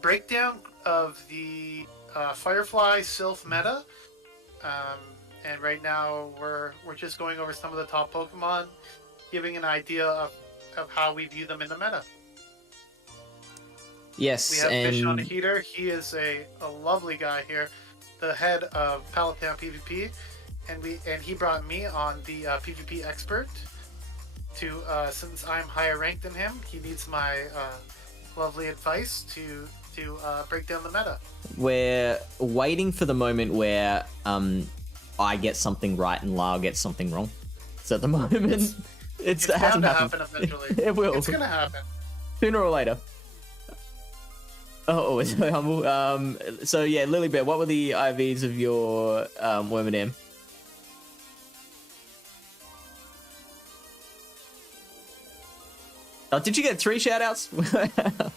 breakdown of the Firefly Silph meta, and right now we're just going over some of the top Pokemon, giving an idea of how we view them in the meta. Yes, we have Fish on the heater. He is a lovely guy here, the head of Pallet PvP, and he brought me on the PvP expert. Since I'm higher ranked than him, he needs my lovely advice to to break down the meta. We're waiting for the moment where I get something right and Lyle gets something wrong. So at the moment, it's it hasn't bound to happened. happen eventually. It will. It's gonna happen. Sooner or later. Oh, it's so humble. So yeah, Lily Bear, what were the IVs of your Wormadam? Oh, did you get 3 shoutouts?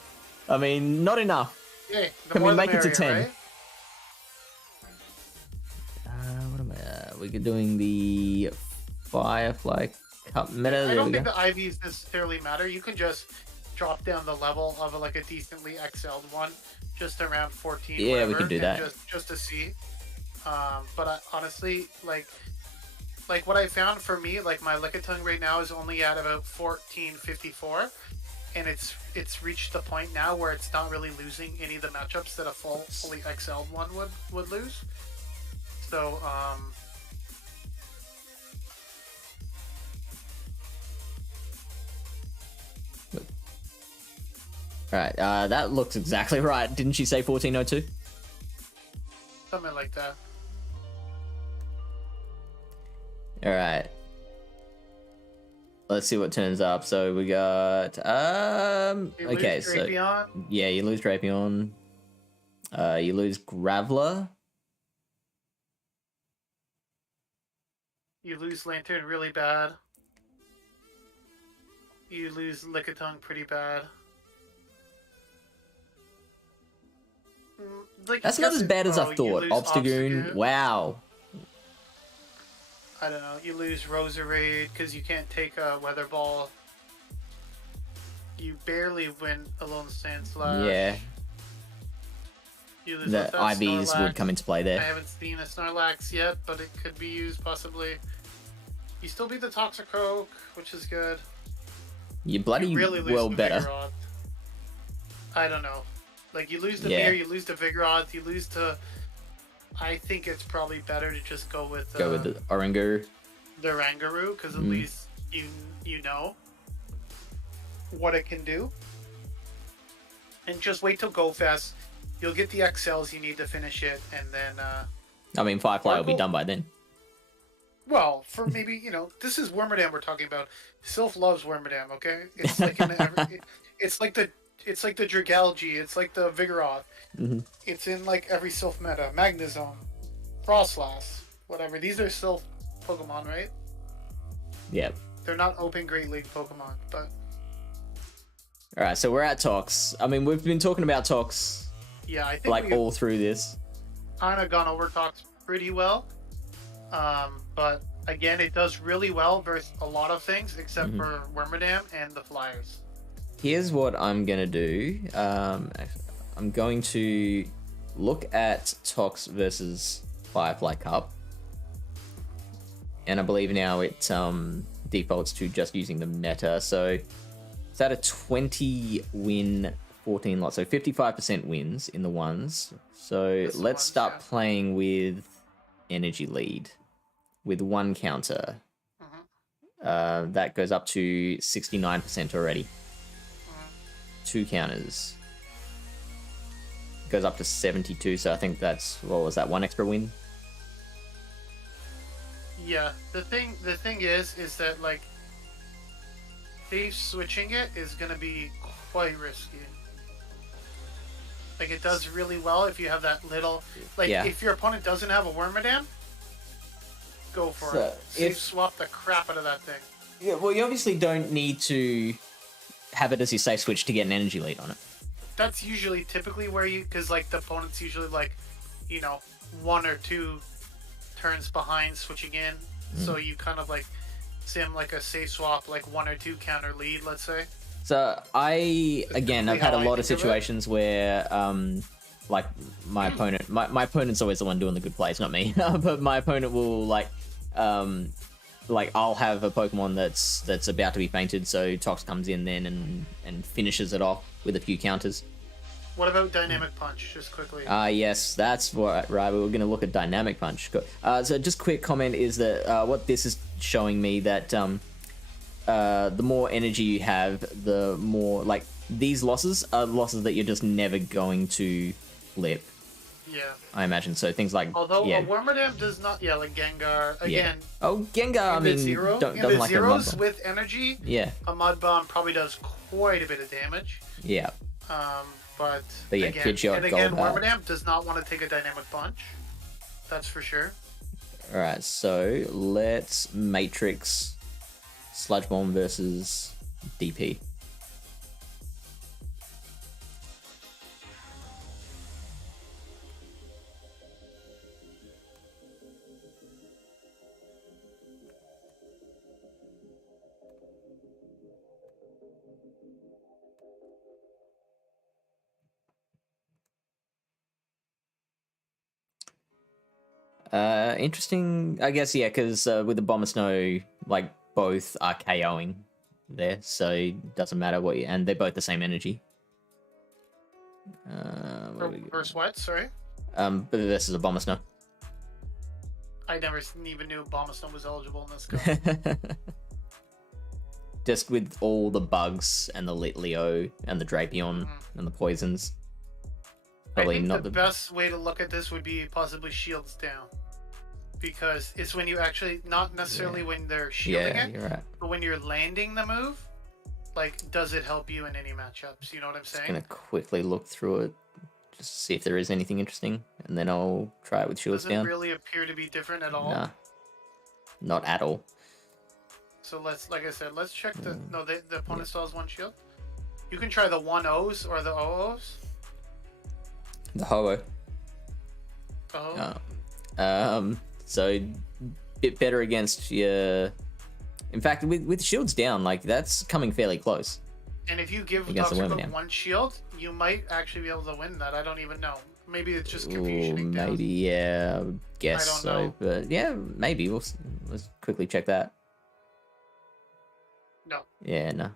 I mean, not enough. Yeah, Can we make it to 10? Right? What am I? We're doing the Firefly Cup meta. I don't think the IVs necessarily matter. You can just drop down the level of like a decently excelled one, just around 14. Yeah, whatever, we can do that. Just to see. But honestly, like what I found for me, like my Lickitung right now is only at about 1454, and it's reached the point now where it's not really losing any of the matchups that a fully excelled one would lose. So Alright, that looks exactly right. Didn't she say 1402? something like that. Alright. Let's see what turns up. So we got okay, so yeah, you lose Drapion. You lose Graveler. You lose Lantern really bad. You lose Lickitung pretty bad. Like, That's not as bad as I thought. Obstagoon. Wow. I don't know. You lose Roserade because you can't take a Weather Ball. You barely win Alone Sand Slash. Yeah. You lose The IVs Snorlax. would come into play there. I haven't seen a Snorlax yet, but it could be used possibly. You still beat the Toxicroak, which is good. You bloody you really lose well the better. Vigoroth. I don't know. Like, you lose the Yeah. Mirror, you lose the Vigoroth, you lose to... I think it's probably better to just go with the Orangu. The Rangaroo, because at least you know what it can do. And just wait till Go Fest. You'll get the XLs you need to finish it, and then... I mean, Firefly will be done by then. Well, for maybe, this is Wormadam we're talking about. Silph loves Wormadam, okay? It's like it's like the Dragalge, it's like the Vigoroth. It's in like every Silph meta. Magnezone, Frostlass, whatever. These are Silph Pokemon, right? Yep. They're not Open Great League Pokemon, but... Alright, so we're at Tox. I mean, we've been talking about Tox yeah, I think like all through this. Kind of gone over Tox pretty well. But again, it does really well versus a lot of things except for Wormadam and the Flyers. Here's what I'm gonna do. I'm going to look at Tox versus Firefly Cup, and I believe now it defaults to just using the meta. So it's at a 20 win, 14 lot, so 55% wins in the ones. So let's start playing with Energy Lead with 1 counter. That goes up to 69% already. 2 counters. Goes up to 72, so I think that's, what was that, 1 extra win? Yeah, the thing is that, like, safe switching it is gonna be quite risky. Like, it does really well if you have that little, like, if your opponent doesn't have a Wormadam, go for it. Safe swap the crap out of that thing. Yeah, well, you obviously don't need to have it as your safe switch to get an energy lead on it. That's usually typically where you, because like the opponent's usually like, 1 or 2 turns behind switching in, so you kind of like sim like a safe swap, like 1 or 2 counter lead, let's say. So I've had a lot of situations where like my opponent, my opponent's always the one doing the good plays, not me. But my opponent will like I'll have a Pokemon that's about to be fainted, so Tox comes in then and finishes it off with a few counters. What about Dynamic Punch, just quickly? Yes, that's right. We were going to look at Dynamic Punch. So just quick comment is that what this is showing me that the more energy you have, the more, like, these losses are losses that you're just never going to flip. Yeah. I imagine so. Things like a Wormadam does not. Yeah, like Gengar again. Yeah. Oh, Gengar. I mean, doesn't like zeros a with energy. Yeah. A Mud Bomb probably does quite a bit of damage. Yeah. But yeah, again, Golbat. Wormadam does not want to take a Dynamic Punch. That's for sure. All right, so let's Matrix Sludge Bomb versus DP. Interesting, I guess, yeah, because with the Bomber Snow, like, both are KOing there, so it doesn't matter what you... And they're both the same energy. Versus what? Sorry? But this is a Bomber Snow. I never even knew Bomber Snow was eligible in this game. Just with all the bugs and the Litleo and the Drapion and the poisons. Probably I think not the best way to look at this would be possibly shields down. Because it's when you actually, not necessarily when they're shielding it, you're right. but when you're landing the move, like, does it help you in any matchups? You know what I'm saying? Just gonna quickly look through it, just to see if there is anything interesting, and then I'll try it with shields down. Doesn't really appear to be different at all. Nah, not at all. So let's, like I said, let's check the, no, the opponent still has one shield. You can try the 1-0s or the 0-0s. The Ho-Oh. Oh. So bit better against your. In fact, with shields down, like that's coming fairly close. And if you give Toxic one shield, you might actually be able to win that. I don't even know. Maybe it's just confusion. Maybe, yeah, I guess I don't so. know. But yeah, maybe let's quickly check that. No. Yeah, no.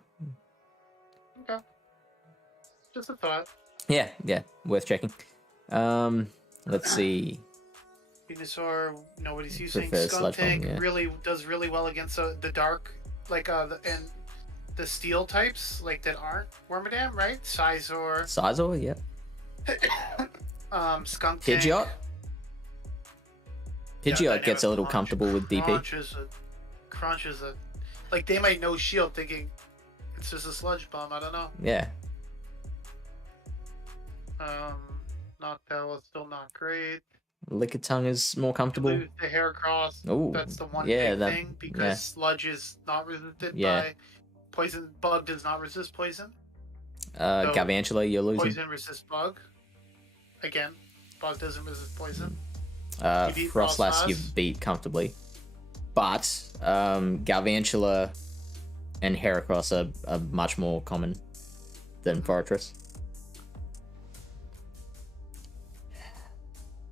Okay. Just a thought. Yeah, worth checking. Let's see. Venusaur, nobody's using. Prefers Skuntank really does really well against the dark, like and the steel types like that aren't Wormadam, right? Sizor, yeah. Skuntank. Pidgeot gets a little comfortable with DP. Crunch is a like they might no shield thinking it's just a sludge bomb. I don't know. Yeah. Noctowl is still not great. Lickitung is more comfortable. The Heracross, that's the one thing because sludge is not resisted by poison. Bug does not resist poison. Galvantula, you're losing. Poison resists bug. Again, bug doesn't resist poison. Frostlass you beat comfortably. But Galvantula and Heracross are much more common than Fortress.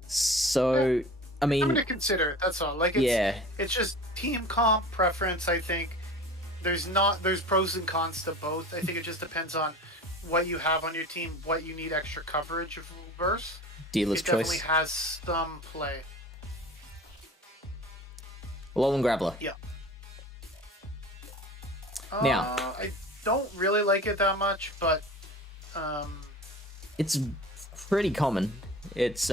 So, I mean, something to consider. That's all. Like, it's just team comp preference. I think there's pros and cons to both. I think it just depends on what you have on your team, what you need extra coverage versus. Dealer's choice. Definitely has some play. Alolan Graveler. Yeah. Now, I don't really like it that much, but it's pretty common. It's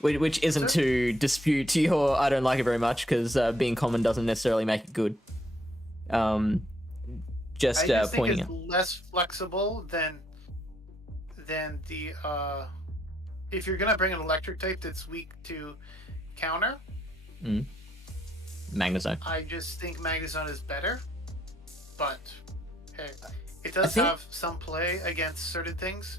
which isn't to dispute your I don't like it very much, because being common doesn't necessarily make it good. Just pointing think it's less flexible than the if you're gonna bring an electric type that's weak to counter. Magnezone. I just think Magnezone is better, but hey, it does have some play against certain things.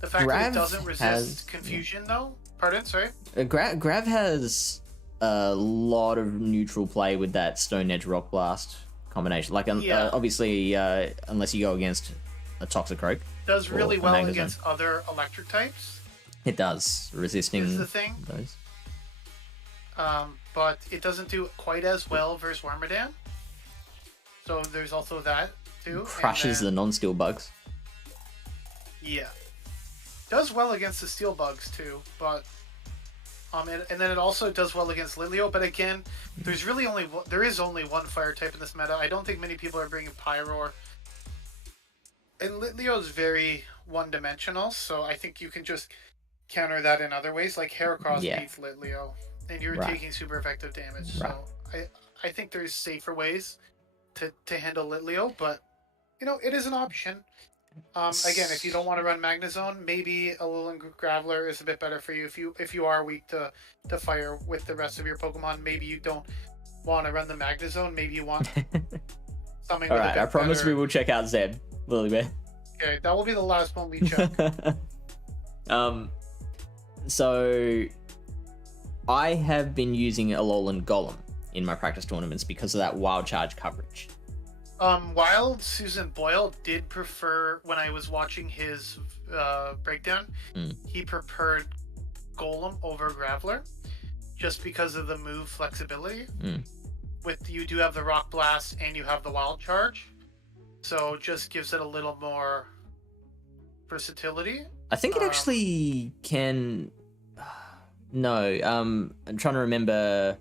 The fact that it doesn't resist confusion, though. Pardon, sorry. Grav has a lot of neutral play with that Stone Edge Rock Blast combination. Like, obviously, unless you go against a Toxicroak. Does really well against other electric types. It does, resisting is the thing. Those. But it doesn't do quite as well versus Wormadam. So there's also that too. Crushes the non-steel bugs. Yeah. Does well against the steel bugs too, but and then it also does well against Litleo. But again, there is only one fire type in this meta. I don't think many people are bringing Pyroar. and Litleo is very one-dimensional, so I think you can just counter that in other ways, like Heracross beats Litleo, and you're taking super effective damage. So I think there's safer ways to handle Litleo, but it is an option. Again, if you don't want to run Magnezone, maybe Alolan Graveler is a bit better for you. If you are weak to fire with the rest of your Pokemon, maybe you don't want to run the Magnezone. Maybe you want something. All right, I promise we will check out Zeb, Lilybeth. Okay, that will be the last one we check. So I have been using Alolan Golem in my practice tournaments because of that wild charge coverage. While Susan Boyle did prefer, when I was watching his breakdown, he preferred Golem over Graveler, just because of the move flexibility. With you do have the Rock Blast and you have the Wild Charge, so just gives it a little more versatility. I think it actually can. No, I'm trying to remember.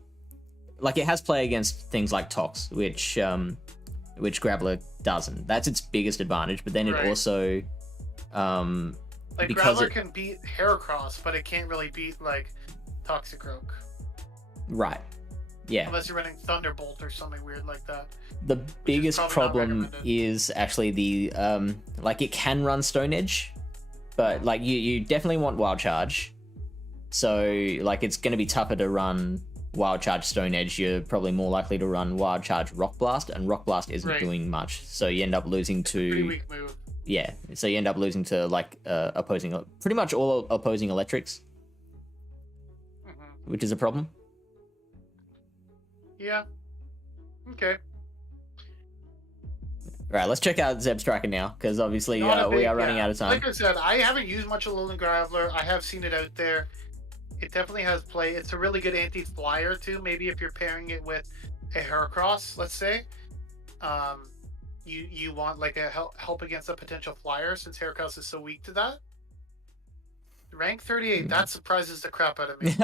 Like, it has play against things like Tox, which Graveler doesn't. That's its biggest advantage. But then it also, like, Graveler can beat Heracross, but it can't really beat like Toxicroak. Right. Yeah. Unless you're running Thunderbolt or something weird like that. The biggest problem is actually the like, it can run Stone Edge, but like you definitely want Wild Charge. So like, it's going to be tougher to run Wild Charge Stone Edge. You're probably more likely to run Wild Charge Rock Blast, and Rock Blast isn't doing much. So you end up losing to pretty weak move. Yeah. So you end up losing to like pretty much all opposing electrics, which is a problem. Yeah. Okay. Right, let's check out Zeb Striker now, because obviously we are running out of time. Like I said, I haven't used much Alolan Graveler. I have seen it out there. It definitely has play. It's a really good anti-flyer too. Maybe if you're pairing it with a Heracross, let's say, you want like a help against a potential flyer, since Heracross is so weak to that. Rank 38. That surprises the crap out of me.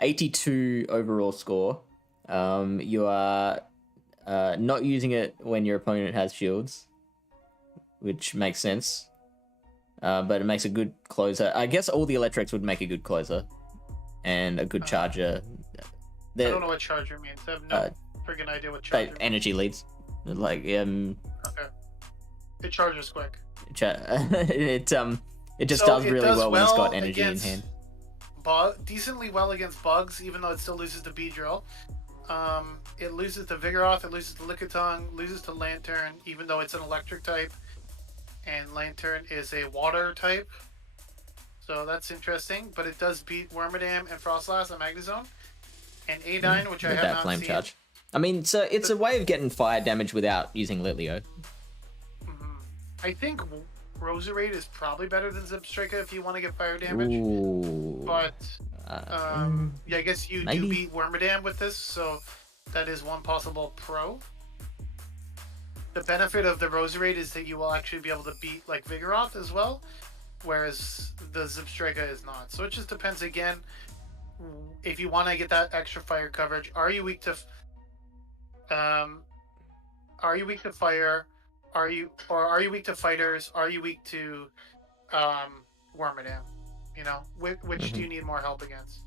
82 overall score. You are not using it when your opponent has shields, which makes sense. But it makes a good closer. I guess all the electrics would make a good closer and a good charger. I don't know what charger means. I have no friggin' idea what charger means. Energy leads. Like, Okay. It charges quick. It just does really well when it's got energy in hand. Decently well against bugs, even though it still loses to Beedrill. It loses to Vigoroth, it loses to Lickitung, loses to Lantern, even though it's an electric type. And Lantern is a water type. So that's interesting. But it does beat Wormadam and Frostlass and Magnezone. And A9, which I have not flame seen. Charge. I mean, so it's a way of getting fire damage without using Litleo. I think Roserade is probably better than Zipstrika if you want to get fire damage. Ooh. But yeah, I guess you do beat Wormadam with this, so that is one possible pro. The benefit of the Roserade is that you will actually be able to beat like Vigoroth as well, whereas the Zipstrika is not. So it just depends again. If you want to get that extra fire coverage, are you weak to fire? Are you weak to fighters? Are you weak to Wormadam? You know, which do you need more help against?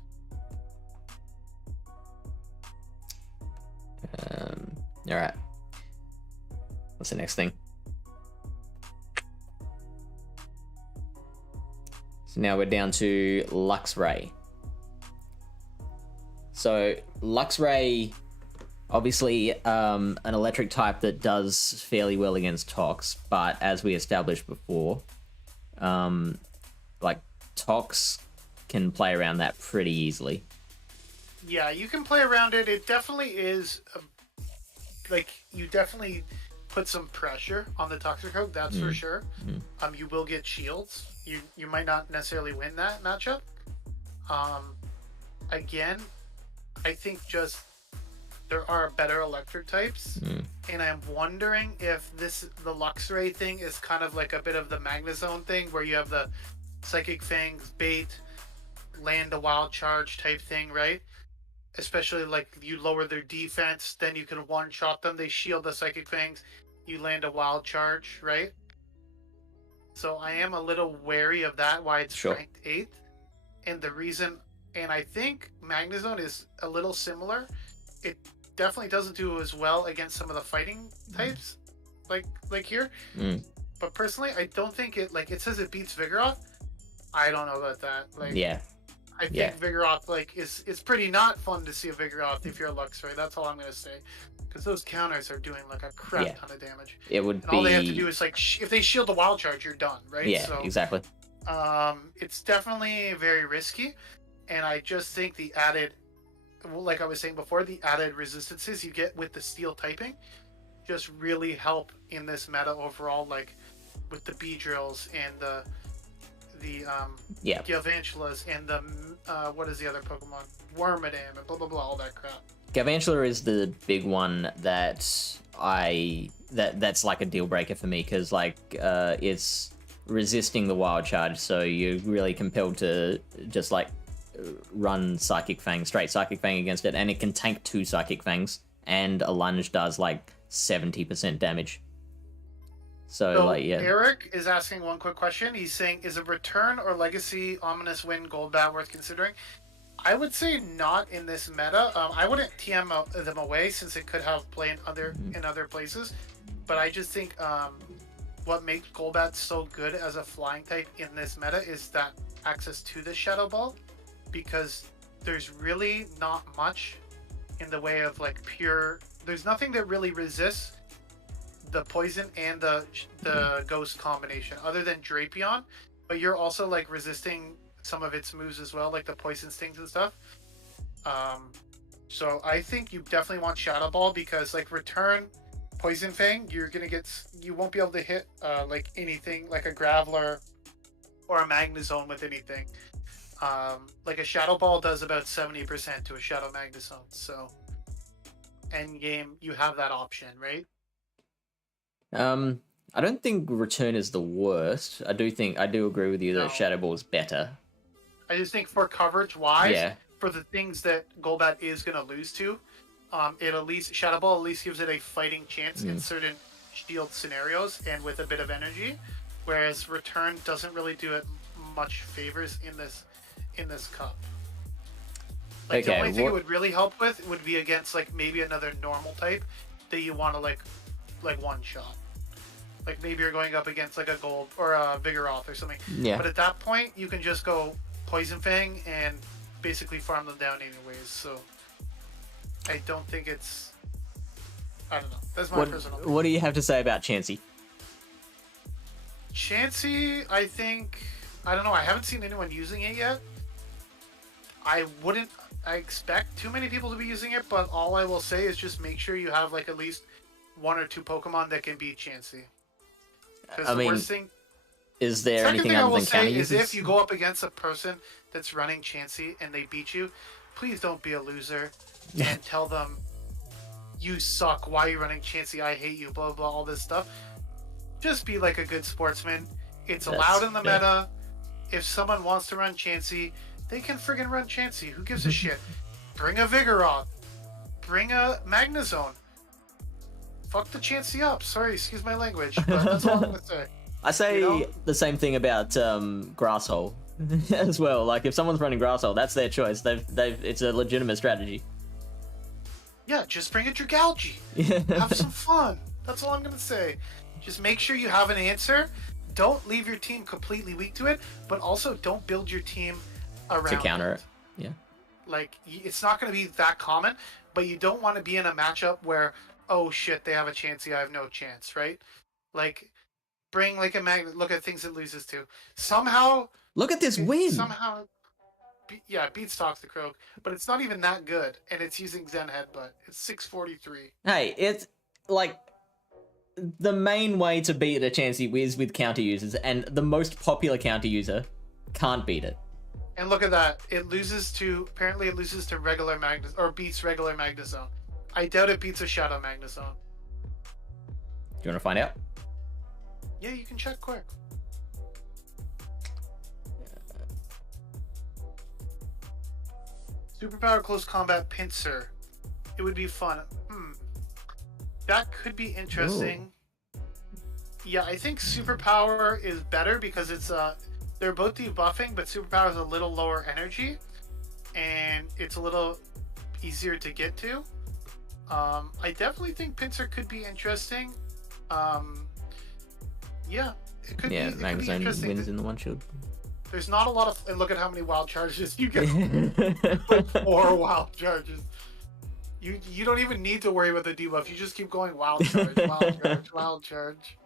All right. What's the next thing? So now we're down to Lux Ray. So Lux Ray, obviously an electric type that does fairly well against Tox, but as we established before, like Tox can play around that pretty easily. Yeah, you can play around it. It definitely is, like, you definitely put some pressure on the Toxicroak, that's for sure. You will get shields. You might not necessarily win that matchup. Again, I think just there are better electric types, and I'm wondering if the Lux Ray thing is kind of like a bit of the Magnezone thing, where you have the Psychic Fangs bait, land a wild charge type thing, right? Especially like you lower their defense, then you can one-shot them. They shield the Psychic Fangs. You land a wild charge, right? So I am a little wary of that, why it's Sure. ranked 8th. And the reason, and I think Magnezone is a little similar. It definitely doesn't do as well against some of the fighting types, like here. But personally, I don't think it, like, it says it beats Vigoroth. I don't know about that. Like, Yeah. I think Vigoroth, like, is pretty not fun to see a Vigoroth if you're a Lux Ray. That's all I'm gonna say, because those counters are doing like a crap ton of damage. It would and be. All they have to do is like if they shield the wild charge, you're done, right? Yeah, so, exactly. It's definitely very risky, and I just think the added, like I was saying before, the added resistances you get with the steel typing just really help in this meta overall, like with the Beedrills and the Galvantulas and the what is the other Pokemon, Wormadam and blah blah blah, all that crap. Galvantula is the big one that's like a deal breaker for me, because like it's resisting the wild charge, so you're really compelled to just like run Psychic Fang, straight Psychic Fang against it, and it can tank 2 Psychic Fangs, and a lunge does like 70% damage. So like, yeah. Eric is asking one quick question. He's saying, is a return or legacy ominous wind Golbat worth considering? I would say not in this meta. I wouldn't TM them away, since it could have play in other places. But I just think what makes Golbat so good as a flying type in this meta is that access to the Shadow Ball, because there's really not much in the way of like pure. There's nothing that really resists the poison and the ghost combination other than Drapion, but you're also like resisting some of its moves as well, like the poison stings and stuff. So I think you definitely want Shadow Ball, because like return Poison Fang, you won't be able to hit like anything like a Graveler or a Magnezone with anything. Like a Shadow Ball does about 70% to a Shadow Magnezone. So end game, you have that option, right? I don't think return is the worst. I do agree with you that Shadow Ball is better. I just think for coverage wise, for the things that Golbat is gonna lose to, it at least Shadow Ball at least gives it a fighting chance in certain shield scenarios and with a bit of energy, whereas return doesn't really do it much favors in this cup. Like the only thing it would really help with would be against like maybe another normal type that you want to like one shot. Like maybe you're going up against like a Gold or a Vigoroth or something. Yeah. But at that point, you can just go Poison Fang and basically farm them down anyways. So I don't think it's. I don't know. That's my personal opinion. What do you have to say about Chansey? Chansey, I think. I don't know. I haven't seen anyone using it yet. I expect too many people to be using it, but all I will say is just make sure you have like at least 1 or 2 Pokemon that can beat Chansey. I mean, is there anything other than counter users? Is if you go up against a person that's running Chansey and they beat you, please don't be a loser and tell them you suck. Why are you running Chansey? I hate you. Blah blah. All this stuff. Just be like a good sportsman. It's allowed in the meta. If someone wants to run Chansey, they can friggin' run Chansey. Who gives a shit? Bring a Vigoroth. Bring a Magnezone. Fuck the Chansey up. Sorry, excuse my language, but that's all I'm gonna say. I say the same thing about Grasshole as well. Like if someone's running Grasshole, that's their choice. It's a legitimate strategy. Yeah, just bring a Dragalge. Have some fun. That's all I'm gonna say. Just make sure you have an answer. Don't leave your team completely weak to it, but also don't build your team around to counter it. Yeah. Like it's not gonna be that common, but you don't want to be in a matchup where, oh shit, they have a Chansey, I have no chance, right? Like, bring like a magnet. Look at things it loses to. Somehow. Look at this win. Somehow. Yeah, it beats Toxic Croak, but it's not even that good, and it's using Zen Headbutt. It's 643. Hey, it's like the main way to beat a Chansey is with counter users, and the most popular counter user can't beat it. And look at that. Apparently it loses to regular Magnus, or beats regular Magnezone. I doubt it beats a Shadow Magnezone. Do you want to find out? Yeah, you can check quick. Superpower Close Combat Pincer. It would be fun. That could be interesting. Yeah, I think Superpower is better because it's they're both debuffing, but Superpower is a little lower energy, and it's a little easier to get to. I definitely think Pinsir could be interesting. Yeah, it could Yeah, be. It could be Magnezone interesting. wins in the one shield. There's not a lot of, and look at how many wild charges you get. Like 4 wild charges. You don't even need to worry about the debuff. You just keep going wild charge, wild charge, wild charge.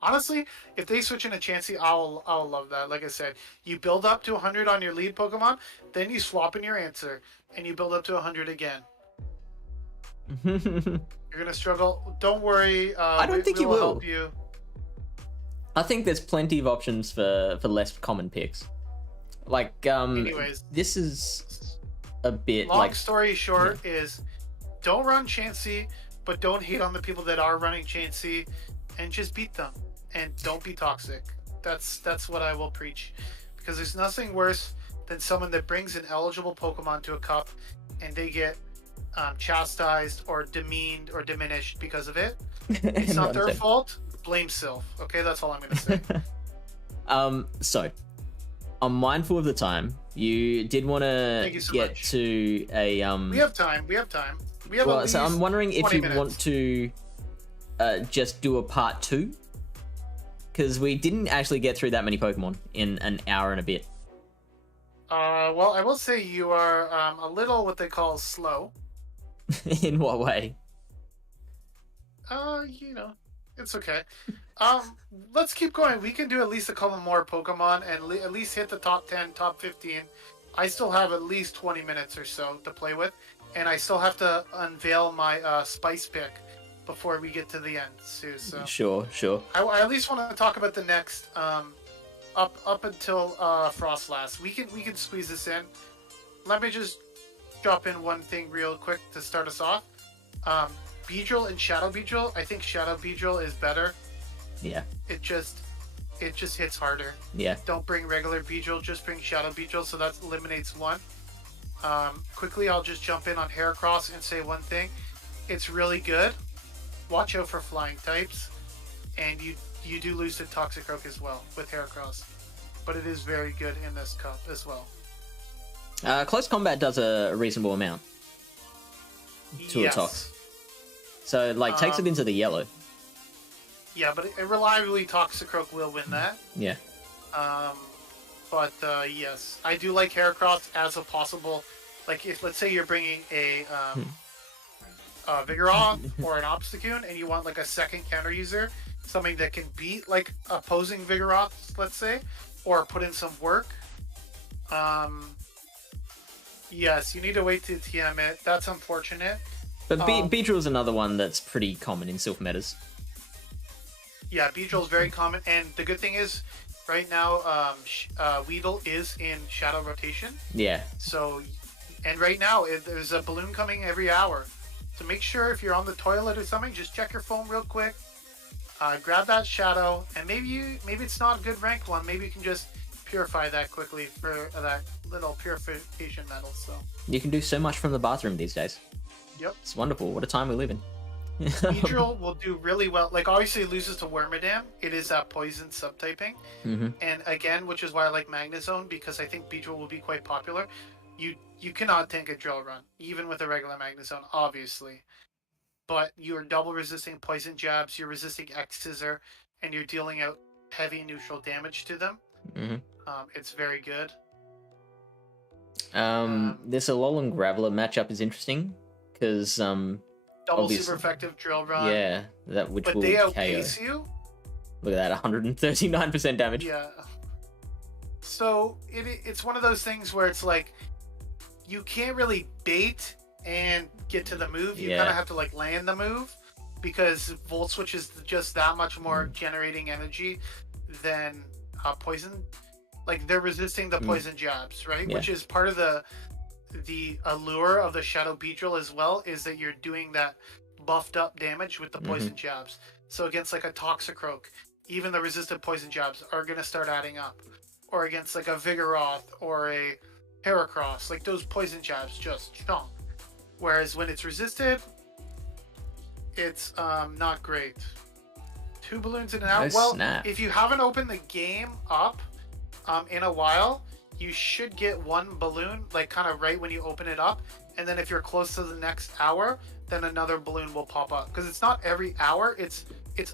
Honestly, if they switch in a Chansey, I'll love that. Like I said, you build up to 100 on your lead Pokemon, then you swap in your answer, and you build up to 100 again. You're gonna struggle. Don't worry. I don't think you will. Help you. I think there's plenty of options for less common picks. Like, Anyways, this is a bit long story short is don't run Chansey, but don't hate on the people that are running Chansey, and just beat them. And don't be toxic. That's what I will preach, because there's nothing worse than someone that brings an eligible Pokemon to a cup and they get chastised or demeaned or diminished because of it. It's not their fault. Blame Silph. Okay, that's all I'm gonna say. So I'm mindful of the time. You did want to get much. to a We have time. We have well, so I'm wondering if you minutes. want to just do a part 2, because we didn't actually get through that many Pokemon in an hour and a bit. Well, I will say you are a little what they call slow. In what way? You know, it's okay. Let's keep going. We can do at least a couple more Pokemon and at least hit the top 10, top 15. I still have at least 20 minutes or so to play with, and I still have to unveil my spice pick before we get to the end, Sue. So Sure. I at least want to talk about the next up until Frostlass. We can squeeze this in. Let me just drop in one thing real quick to start us off. Beedrill and Shadow Beedrill. I think Shadow Beedrill is better. Yeah. It just hits harder. Yeah. Don't bring regular Beedrill, just bring Shadow Beedrill, so that eliminates one. Quickly, I'll just jump in on Heracross and say one thing. It's really good. Watch out for flying types, and you do lose to Toxicroak as well with Heracross, but it is very good in this cup as well. Close combat does a reasonable amount to a Tox. So, like, takes it into the yellow. Yeah, but reliably Toxicroak will win that. Yeah. But yes, I do like Heracross as a possible, like, if let's say you're bringing a Vigoroth or an Obstagoon and you want like a second counter user, something that can beat like opposing Vigoroth, let's say, or put in some work. Yes, you need to wait to TM it. That's unfortunate. But Beedrill is another one that's pretty common in Silph metas. Yeah, Beedrill is very common, and the good thing is, right now, Weedle is in Shadow rotation. Yeah. So, and right now, there's a balloon coming every hour. So make sure if you're on the toilet or something, just check your phone real quick. Grab that Shadow, and maybe it's not a good rank one. Maybe you can just purify that quickly for that little purification medal. So you can do so much from the bathroom these days. Yep. It's wonderful. What a time we live in. Beedrill will do really well. Like, obviously it loses to Wormadam. It is that poison subtyping. Mm-hmm. And again, which is why I like Magnezone, because I think Beedrill will be quite popular. You cannot tank a drill run, even with a regular Magnezone, obviously. But you are double resisting poison jabs, you're resisting X-Scissor, and you're dealing out heavy neutral damage to them. Mm-hmm. It's very good. This Alolan Graveler matchup is interesting, because double super effective drill run. Yeah, which but will they KO. outpace you. Look at that, 139% damage. Yeah. So it's one of those things where it's like you can't really bait and get to the move. You kind of have to like land the move, because Volt Switch is just that much more generating energy than poison. Like, they're resisting the poison jabs, right? Yeah. Which is part of the allure of the Shadow Beedrill as well, is that you're doing that buffed up damage with the poison jabs. So against like a Toxicroak, even the resisted poison jabs are going to start adding up. Or against like a Vigoroth or a Heracross, like those poison jabs just chomp. Whereas when it's resisted, it's not great 2 balloons in an hour. Oh, well, snap. if you haven't opened the game up in a while, you should get 1 balloon, like kind of right when you open it up. And then if you're close to the next hour, then another balloon will pop up. Because it's not every hour, it's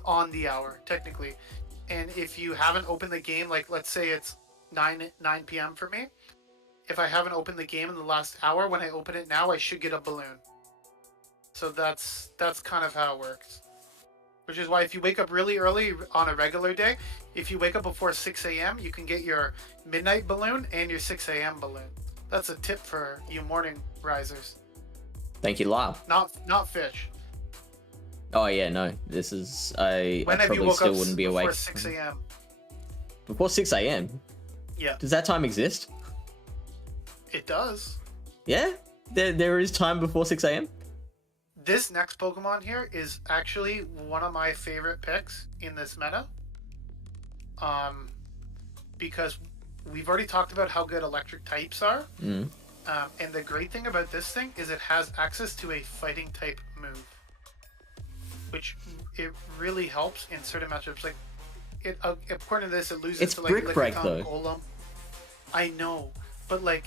on the hour, technically. And if you haven't opened the game, like let's say it's 9 p.m. for me, if I haven't opened the game in the last hour, when I open it now, I should get a balloon. So that's kind of how it works. Which is why if you wake up really early on a regular day, if you wake up before 6 a.m., you can get your midnight balloon and your 6 a.m. balloon. That's a tip for you morning risers. Thank you, Lyle. Not fish. Oh yeah, no. This is I When have you probably woke still up wouldn't be before awake. 6 a.m.? Before 6 a.m. Yeah. Does that time exist? It does. Yeah? There is time before 6 a.m.? This next Pokemon here is actually one of my favorite picks in this meta. Because we've already talked about how good electric types are. Mm. And the great thing about this thing is it has access to a fighting type move. Which it really helps in certain matchups. Like, according to this, it loses It's to like Brick Break, though. Golem. I know, but like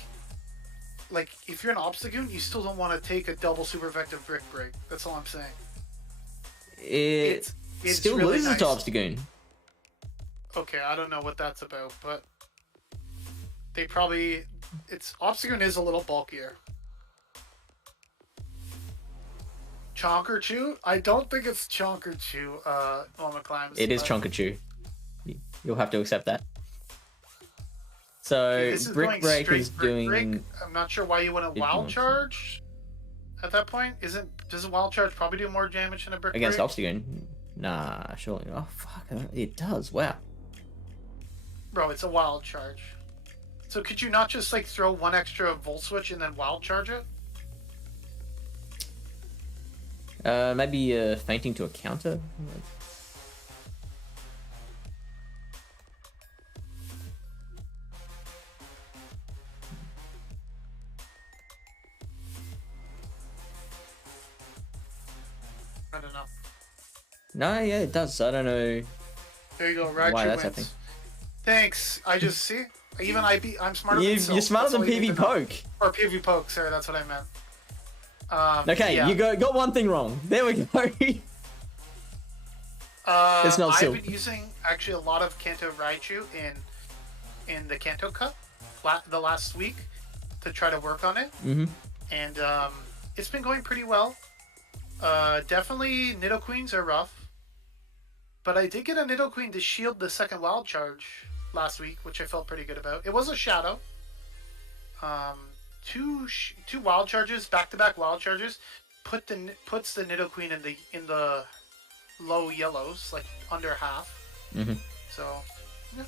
if you're an Obstagoon, you still don't want to take a double super effective Brick Break. That's all I'm saying. It It's still really loses nice. to Obstagoon. Okay, I don't know what that's about, but Obstagoon is a little bulkier. Chonker Chew? I don't think it's Chonker Chew, Mamaclimbs. It is Chonkachu. You'll have to accept that. So, This is Brick going Break straight is Brick doing... Break. I'm not sure why you want to Wild Ignorance. Charge at that point. Doesn't Wild Charge probably do more damage than a Brick Against Break? Obstagoon? Nah, surely. Oh, fuck. It does. Wow. Bro, it's a Wild Charge. So could you not just like throw 1 extra Volt Switch and then Wild Charge it? Maybe fainting to a counter? I don't know. No, yeah, it does. I don't know There you go, Raichu why wins. that's happening. Thanks. I just see. Even I'm smarter than Silph. You're smarter That's than all you need PV to know. Poke. Or PV Poke, sorry, that's what I meant. Okay, yeah. you got one thing wrong. There we go. It's not I've Silph. been using actually a lot of Kanto Raichu in the Kanto Cup the last week to try to work on it. Mm-hmm. And it's been going pretty well. Definitely Nidoqueens are rough. But I did get a Nidoqueen to shield the second Wild Charge last week, which I felt pretty good about. It was a Shadow. Two Wild Charges, back-to-back Wild Charges, puts the Nidoqueen in the low yellows, like under half. Mm-hmm. So, yeah.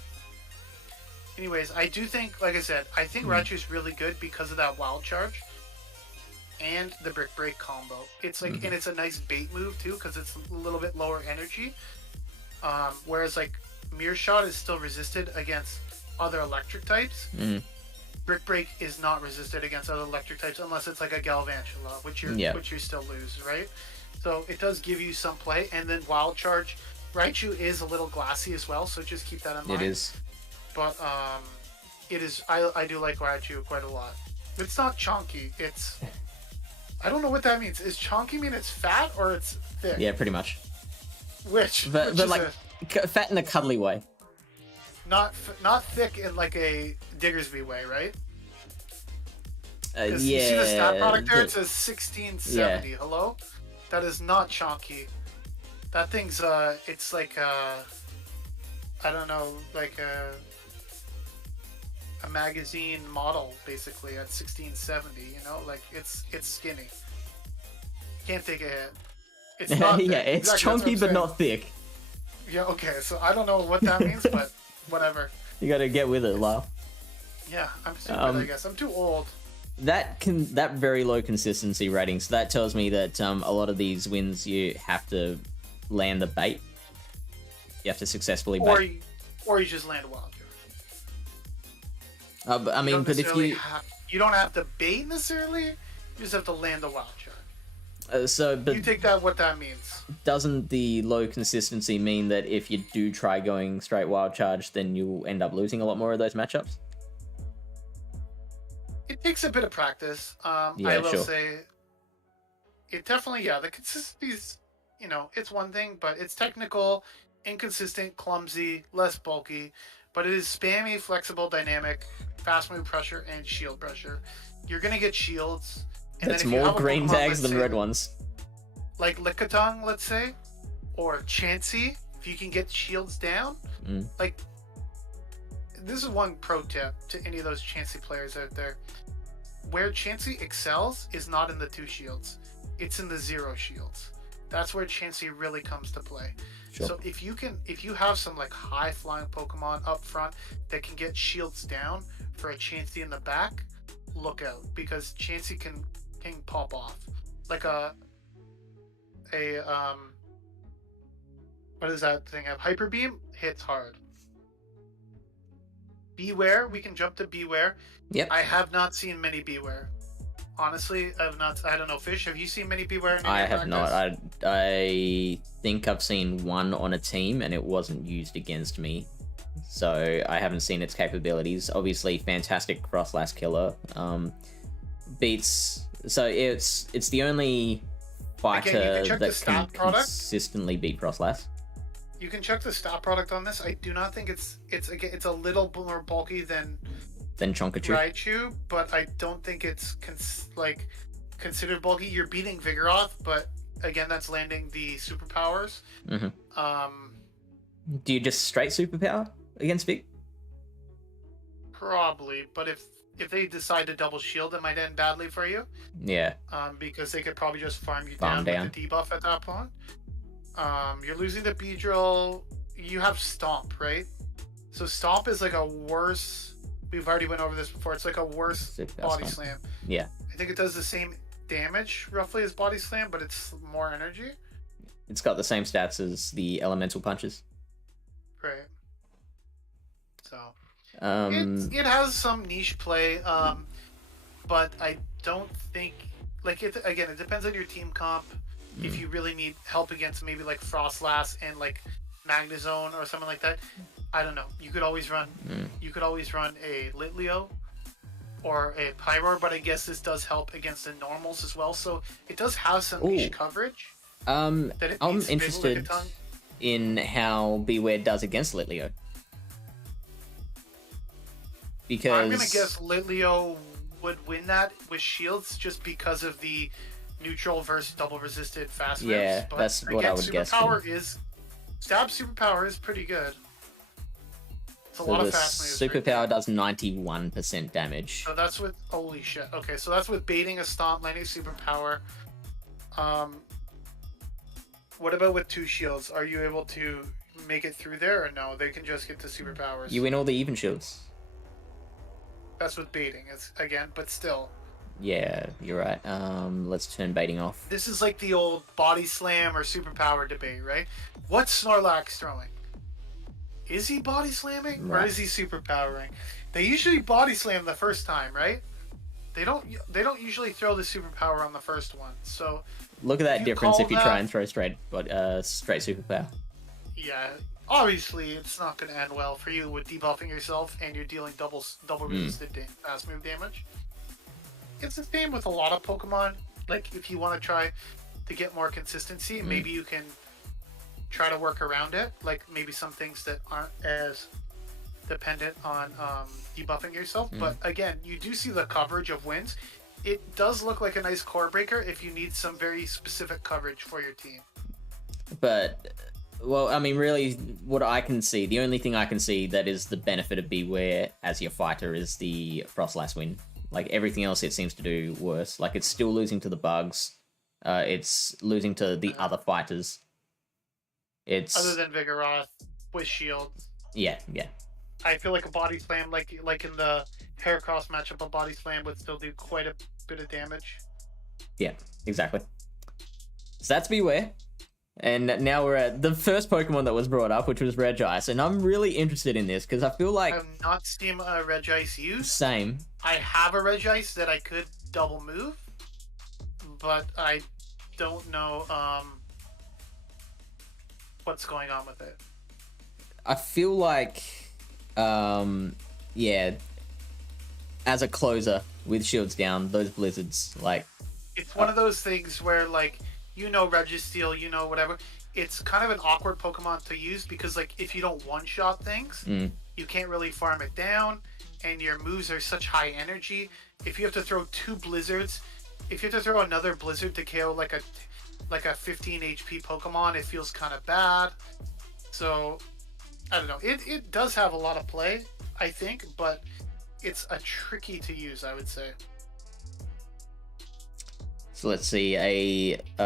Anyways, I do think, like I said, I think Raichu is really good because of that Wild Charge and the Brick Break combo. It's like, and it's a nice bait move too because it's a little bit lower energy. Whereas like Mirror Shot is still resisted against other electric types. Mm. Brick Break is not resisted against other electric types unless it's like a Galvantula, which you still lose, right? So it does give you some play, and then Wild Charge. Raichu is a little glassy as well, so just keep that in mind. It is. But it is. I do like Raichu quite a lot. It's not chonky. It's. I don't know what that means. Is chonky mean it's fat or it's thick? Yeah, pretty much. Which But is like fat in a cuddly way. not thick in like a Diggersby way, right? Yeah. You see the stat product there? It says 1670. Hello? That is not chonky. That thing's it's like I don't know, like a magazine model basically at 1670. You know, like it's skinny. Can't take a hit. It's not yeah, thick. it's Exactly, that's what chunky I'm but saying. not thick. Yeah, okay. So I don't know what that means, but whatever. You gotta get with it, Lyle. Yeah, I'm stupid. I guess I'm too old. That very low consistency rating, so that tells me that a lot of these wins you have to land the bait. You have to successfully bait. Or you just land a Wild Charge. But, I mean, but if you you don't have to bait necessarily, you just have to land the Wild Charge. But you take that what that means. Doesn't the low consistency mean that if you do try going straight wild charge, then you'll end up losing a lot more of those matchups? It takes a bit of practice. I will say it definitely, the consistency's, it's one thing, but it's technical, inconsistent, clumsy, less bulky, but it is spammy, flexible, dynamic, fast move pressure, and shield pressure. You're going to get shields. And that's more green tags than red ones. Like Lickitung, let's say, or Chansey, if you can get shields down. Like, this is one pro tip to any of those Chansey players out there. Where Chansey excels is not in the 2 shields. It's in the 0 shields. That's where Chansey really comes to play. Sure. So if you have some like high flying Pokemon up front that can get shields down for a Chansey in the back, look out, because Chansey can pop off. Like what is that thing? Hyper Beam hits hard. Beware, we can jump to Beware. Yep. I have not seen many Beware. Honestly, I don't know. Fish, have you seen many Beware? I have not. I think I've seen one on a team, and it wasn't used against me. So I haven't seen its capabilities. Obviously, fantastic Froslass killer. So it's the only fighter that can consistently beat Froslass. You can check the stat product on this. I do not think it's a little more bulky than Chonkachu. Raichu, but I don't think it's considered bulky. You're beating Vigoroth, but again, that's landing the superpowers. Do you just straight superpower against Vig? Probably, but if they decide to double shield, it might end badly for you. Yeah. Because they could probably just farm you down with the debuff at that point. You're losing the Beedrill. You have Stomp, right? So Stomp is like a worse. We've already went over this before. It's like a worse Body Slam. Yeah. I think it does the same damage roughly as Body Slam, but it's more energy. It's got the same stats as the Elemental Punches. Right. So it has some niche play, but I don't think it depends on your team comp. If you really need help against maybe like Froslass and like Magnezone or something like that, I don't know. You could always run a Litleo or a Pyroar, but I guess this does help against the normals as well. So it does have some niche coverage. I'm interested in how Beware does against Litleo. Because I'm gonna guess Litleo would win that with shields just because of the neutral versus double resisted fast moves. Yeah, but that's what I would guess. Stab superpower is pretty good. It's a lot of fast moves. Superpower does 91% damage. So that's with holy shit. Okay, so that's with baiting a Stomp, landing superpower. What about with 2 shields? Are you able to make it through there, or no? They can just get to superpowers. You win all the even shields. That's with baiting. It's again, but still. Yeah, you're right. Let's turn baiting off. This is like the old body slam or superpower debate, right? What's Snorlax throwing? Is he body slamming or is he superpowering? They usually body slam the first time, right? They don't usually throw the superpower on the first one. So look at that difference if you try and throw straight superpower. Yeah, obviously it's not going to end well for you with debuffing yourself and you're dealing double resisted fast move damage. It's the same with a lot of Pokemon. Like, if you want to try to get more consistency, maybe you can try to work around it. Like, maybe some things that aren't as dependent on debuffing yourself. But again, you do see the coverage of wins. It does look like a nice core breaker if you need some very specific coverage for your team. But, well, I mean, really, what I can see, the only thing I can see that is the benefit of Beware as your fighter is the Froslass win. Like, everything else it seems to do worse. Like, it's still losing to the bugs. It's losing to the other fighters. It's other than Vigoroth with shields. Yeah. I feel like a body slam, like in the Heracross matchup, a body slam would still do quite a bit of damage. Yeah, exactly. So that's Beware. And now we're at the first Pokemon that was brought up, which was Regice. And I'm really interested in this because I feel like I've not seen a Regice used. Same. I have a Regice that I could double move, but I don't know what's going on with it. I feel like, yeah, as a closer with shields down, those blizzards, like... It's one of those things where, like, Registeel, whatever. It's kind of an awkward Pokemon to use because, like, if you don't one-shot things, you can't really farm it down, and your moves are such high energy. If you have to throw two blizzards, if you have to throw another blizzard to KO like a 15 HP Pokemon, it feels kind of bad. So, I don't know. It does have a lot of play, I think, but it's a tricky to use, I would say. So let's see,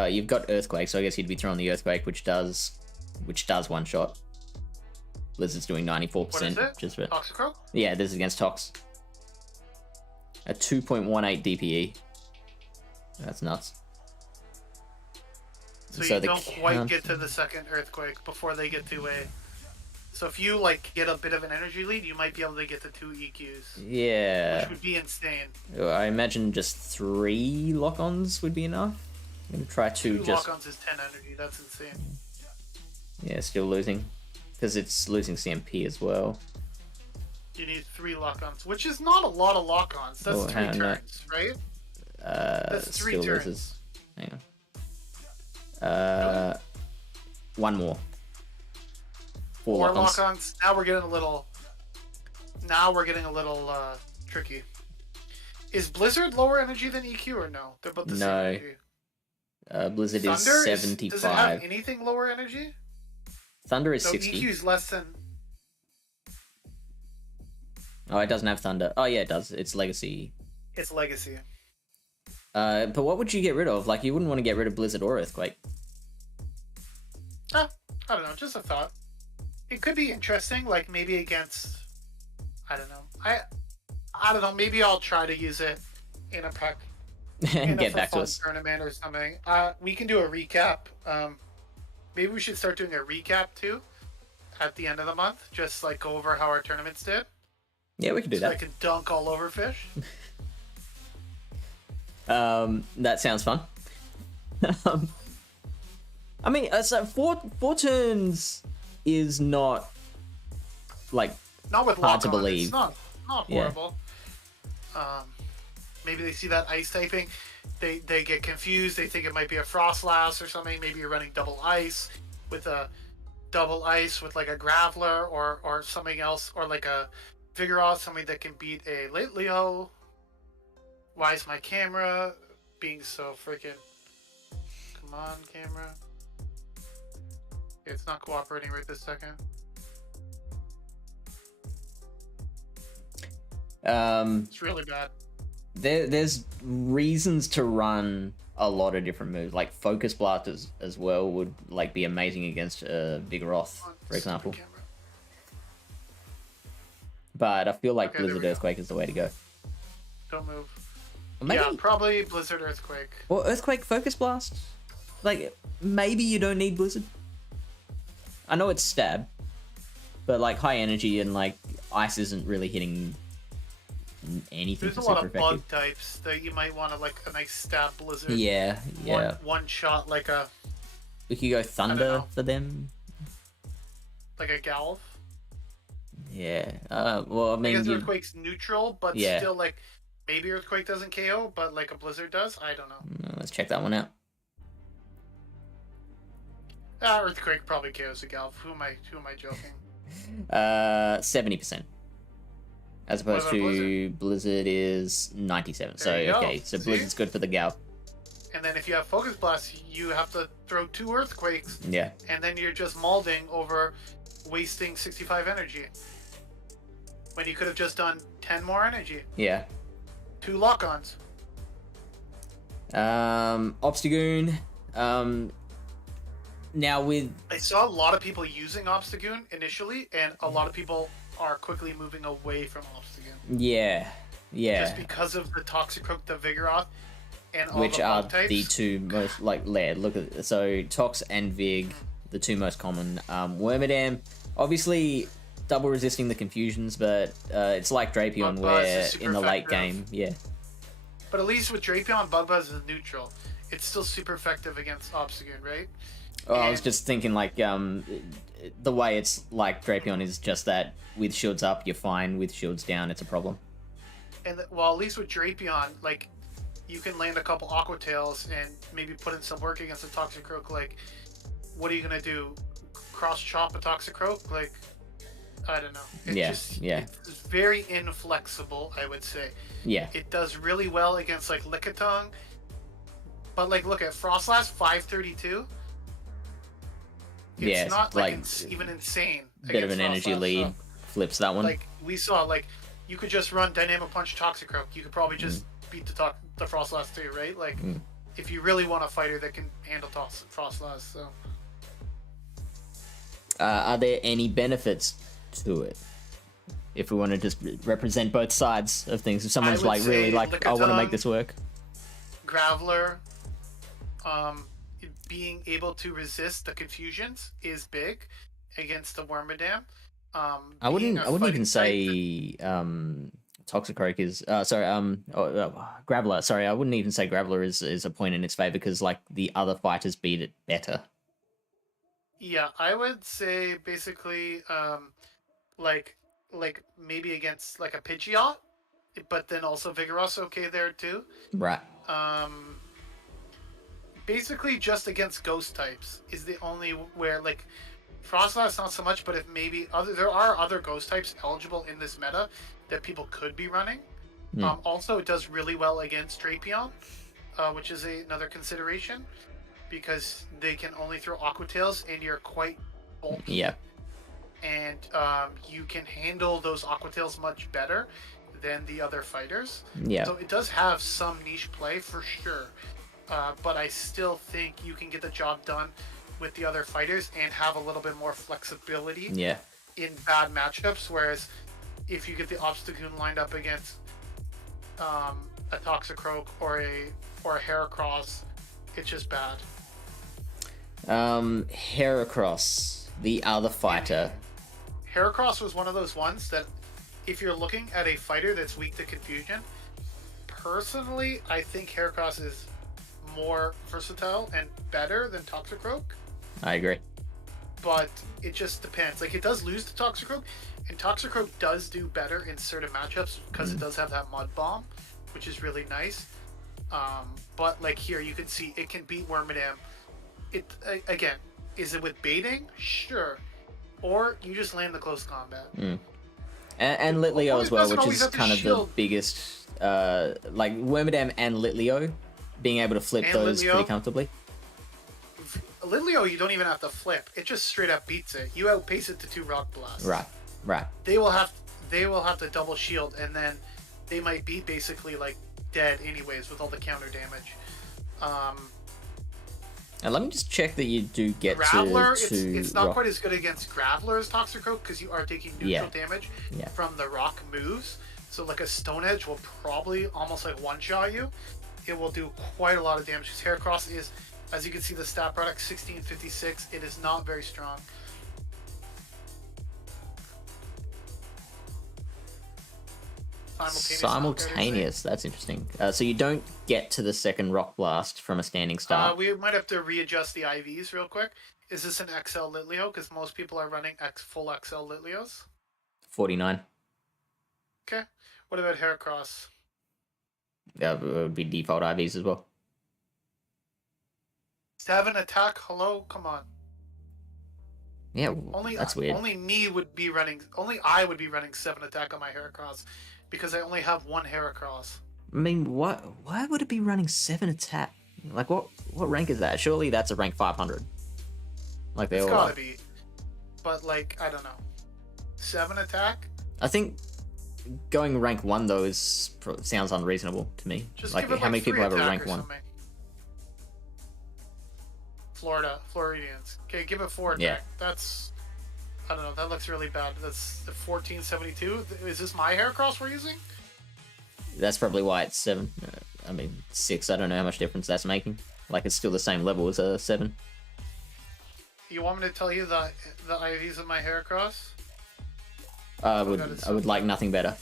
you've got Earthquake, so I guess you'd be throwing the Earthquake, which does one shot. Blizzard's doing 94%. What is it? Just for... Toxicroak? Yeah, this is against Tox. A 2.18 DPE. That's nuts. So you don't quite get to the second Earthquake before they get to a... So if you, like, get a bit of an energy lead, you might be able to get to 2 EQs. Yeah. Which would be insane. I imagine just 3 lock-ons would be enough. I'm going to try 2 just... lock-ons is 10 energy. That's insane. Yeah, still losing. Because it's losing CMP as well. You need 3 lock-ons, which is not a lot of lock-ons. That's 3 turns, right? That's 3 turns. Loses. Hang on. One more. 4 lock-ons. Now we're getting a little tricky. Is Blizzard lower energy than EQ or no? They're both the same energy. Blizzard Thunder is 75. Does it have anything lower energy? Thunder is so 60. EQ is less than... Oh, it doesn't have Thunder. Oh, yeah, it does. It's Legacy. It's Legacy. But what would you get rid of? Like, you wouldn't want to get rid of Blizzard or Earthquake. I don't know. Just a thought. It could be interesting, like maybe against... I don't know. I don't know. Maybe I'll try to use it in a pack. And get back to us. Tournament or something. We can do a recap. Maybe we should start doing a recap too at the end of the month. Just like go over how our tournaments did. Yeah, we can do that. I can dunk all over fish. That sounds fun. I mean, so four turns is not like not with hard to believe. It's not horrible. Yeah. Maybe they see that ice typing, they get confused. They think it might be a Frostlass or something. Maybe you're running double ice with like a Graveler or something else, or like a Vigoroth, something that can beat a Leo. Why is my camera being so freaking... Come on, camera. It's not cooperating right this second. It's really bad. There's reasons to run a lot of different moves. Like Focus Blast as well would like be amazing against Vigoroth, for example. But I feel like Blizzard Earthquake is the way to go. Don't move. Maybe, yeah, probably Blizzard Earthquake. Or Earthquake Focus Blast. Like, maybe you don't need Blizzard. I know it's stab, but like high energy and like ice isn't really hitting anything. There's a lot of bug types that you might want to like a nice stab Blizzard. Yeah. One shot like a... We could go Thunder for them. Like a Galv. Yeah. Well, I mean... I guess Earthquake's neutral, but still like... Maybe Earthquake doesn't KO, but like a Blizzard does? I don't know. Let's check that one out. Earthquake probably KOs a Galv. Who am I joking? 70%. As opposed to Blizzard is 97. So okay, so Blizzard's good for the Galv. And then if you have Focus Blast, you have to throw 2 Earthquakes. Yeah. And then you're just mauling over wasting 65 energy. When you could have just done 10 more energy. Yeah. 2 lock-ons. Obstagoon. Now with... I saw a lot of people using Obstagoon initially, and a lot of people are quickly moving away from Obstagoon. Yeah. Just because of the Toxicroak, the Vigoroth, and all which the are types. The 2 most, like, layered. Look at... So, Tox and Vig, the 2 most common. Wormadam, obviously... double resisting the confusions, but it's like Drapion where in the late game, But at least with Drapion, Bug Buzz is neutral. it's still super effective against Obstagoon, right? Oh, I was just thinking, like, the way it's like Drapion is just that with shields up, you're fine. With shields down, it's a problem. And well, at least with Drapion, like, you can land a couple Aqua Tails and maybe put in some work against a Toxicroak. Like, what are you gonna do? Cross chop a Toxicroak? Like, I don't know. It's It's very inflexible, I would say. Yeah. It does really well against like Lickitung, but like, look at Frostlass 532. It's not like even insane. Bit of an energy lead, flips that one. Like we saw, like you could just run Dynamic Punch Toxicroak. You could probably just beat the Frostlass too, right? Like if you really want a fighter that can handle Frostlass. So, are there any benefits to it? If we want to just represent both sides of things, if someone's like really like, Lickitung, I want to make this work. Graveler, being able to resist the confusions is big against the Wormadam. I wouldn't even say Toxicroak is Graveler. Sorry, I wouldn't even say Graveler is a point in its favor because like the other fighters beat it better. Yeah, I would say basically like maybe against like a Pidgeot, but then also Vigoroth's okay there too. Right. Basically just against ghost types is the only where like Frostlass not so much, but if maybe there are other ghost types eligible in this meta that people could be running. Also, it does really well against Drapion, which is another consideration because they can only throw Aqua Tails and you're quite bulky. Yeah. And you can handle those Aqua Tails much better than the other fighters. Yeah. So it does have some niche play for sure. But I still think you can get the job done with the other fighters and have a little bit more flexibility in bad matchups. Whereas if you get the Obstagoon lined up against a Toxicroak or a Heracross, it's just bad. Heracross, the other fighter. Heracross was one of those ones that if you're looking at a fighter that's weak to confusion, personally, I think Heracross is more versatile and better than Toxicroak. I agree. But it just depends. Like, it does lose to Toxicroak, and Toxicroak does do better in certain matchups because it does have that Mud Bomb, which is really nice. But, like, here you can see it can beat Wormadam. Again, is it with baiting? Sure. Or you just land the close combat. And Litleo as well, which is kind of the biggest... like, Wormadam and Litleo, being able to flip and those Litleo, pretty comfortably. Litleo, you don't even have to flip. It just straight up beats it. You outpace it to 2 Rock Blasts. Right. They will have to double shield, and then they might be basically like dead anyways with all the counter damage. And let me just check that you do get Graveler, to it's not quite as good against Graveler as Toxicroak because you are taking neutral damage from the rock moves. So like a Stone Edge will probably almost like one-shot you. It will do quite a lot of damage because Heracross is, as you can see, the stat product 1656. It is not very strong. Simultaneous. That's interesting. So you don't get to the second Rock Blast from a standing start. We might have to readjust the IVs real quick. Is this an XL Litleo? Because most people are running full XL Litleos. 49. Okay. What about Heracross? Yeah, it would be default IVs as well. 7 attack? Hello? Come on. Yeah, that's weird. Only I would be running 7 attack on my Heracross because I only have 1 Heracross. I mean, why would it be running 7 attack? Like, what rank is that? Surely that's a rank 500. Like, they all gotta be. But, like, I don't know. 7 attack? I think going rank 1, though, sounds unreasonable to me. Just like, give it, how many people have a rank 1? Something. Floridians. Okay, give it 4 attack. Yeah. That's, I don't know, that looks really bad. That's 1472. Is this my Heracross we're using? That's probably why it's 7. 6. I don't know how much difference that's making. Like, it's still the same level as a 7. You want me to tell you the IVs of my Heracross? I would like nothing better.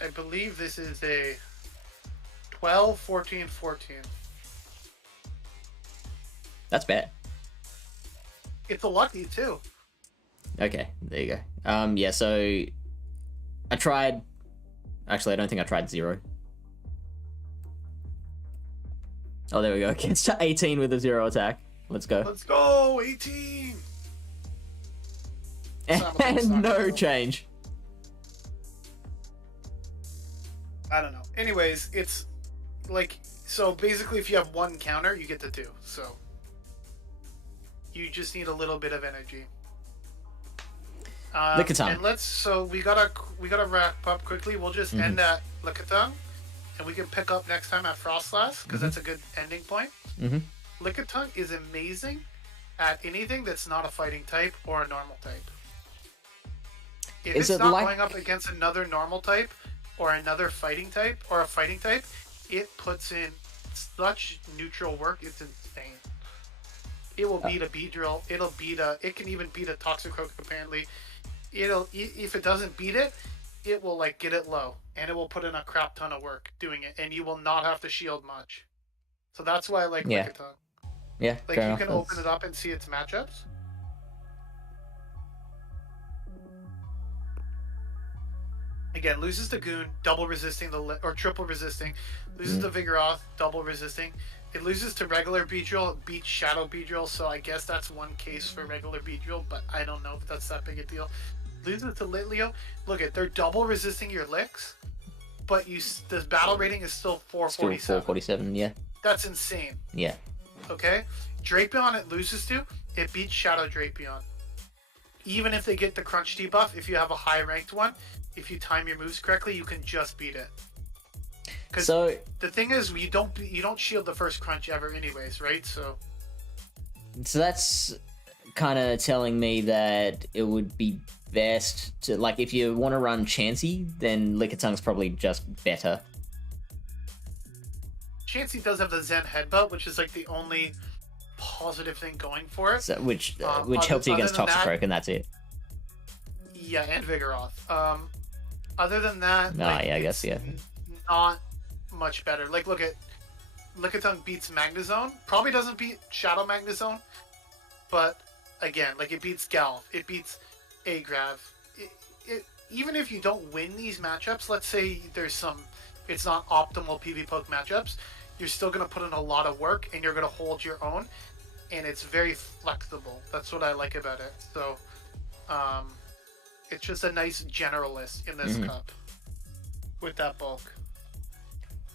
I believe this is a 12, 14, 14. That's bad. It's a lucky too. Okay, there you go. Yeah, so I tried. Actually, I don't think I tried 0. Oh, there we go. Against 18 with a 0 attack. Let's go. Let's go, 18. And no change. I don't know. Anyways, it's like, so basically if you have 1 counter, you get to 2. So you just need a little bit of energy. Lickitung. And so we gotta wrap up quickly. We'll just end at Lickitung, and we can pick up next time at Frostlass, because that's a good ending point. Lickitung is amazing at anything that's not a fighting type or a normal type. If it's not going up against another normal type or another fighting type or a fighting type, it puts in such neutral work. It's insane. It will beat a Beedrill. It can even beat a Toxicroak apparently. If it doesn't beat it, it will like get it low, and it will put in a crap ton of work doing it, and you will not have to shield much. So that's why I like Lickitung. Yeah, like you can open it up and see its matchups. Again, loses to Goon, double resisting or triple resisting. Loses to Vigoroth, double resisting. It loses to regular Beedrill, beats Shadow Beedrill, so I guess that's one case for regular Beedrill, but I don't know if that's that big a deal. Loses to Litleo. Look at, they're double resisting your licks, but the battle rating is still 447. Still 447, yeah. That's insane. Yeah. Okay? Drapion it loses to, it beats Shadow Drapion. Even if they get the Crunch debuff, if you have a high ranked one, if you time your moves correctly, you can just beat it. Because the thing is, you don't shield the first Crunch ever anyways, right? So that's kind of telling me that it would be best to, like, if you want to run Chansey, then Lickiting's probably just better. Chansey does have the Zen Headbutt, which is like the only positive thing going for it. So, which helps you against Toxicroak, and that's it. Yeah, and Vigoroth. Other than that, I guess, yeah. Not much better. Like, look at Lickitung beats Magnezone. Probably doesn't beat Shadow Magnezone, but again, like, it beats Galv. It beats Agrav. Even if you don't win these matchups, let's say it's not optimal PvP poke matchups, you're still going to put in a lot of work, and you're going to hold your own, and it's very flexible. That's what I like about it. So, it's just a nice generalist in this cup with that bulk.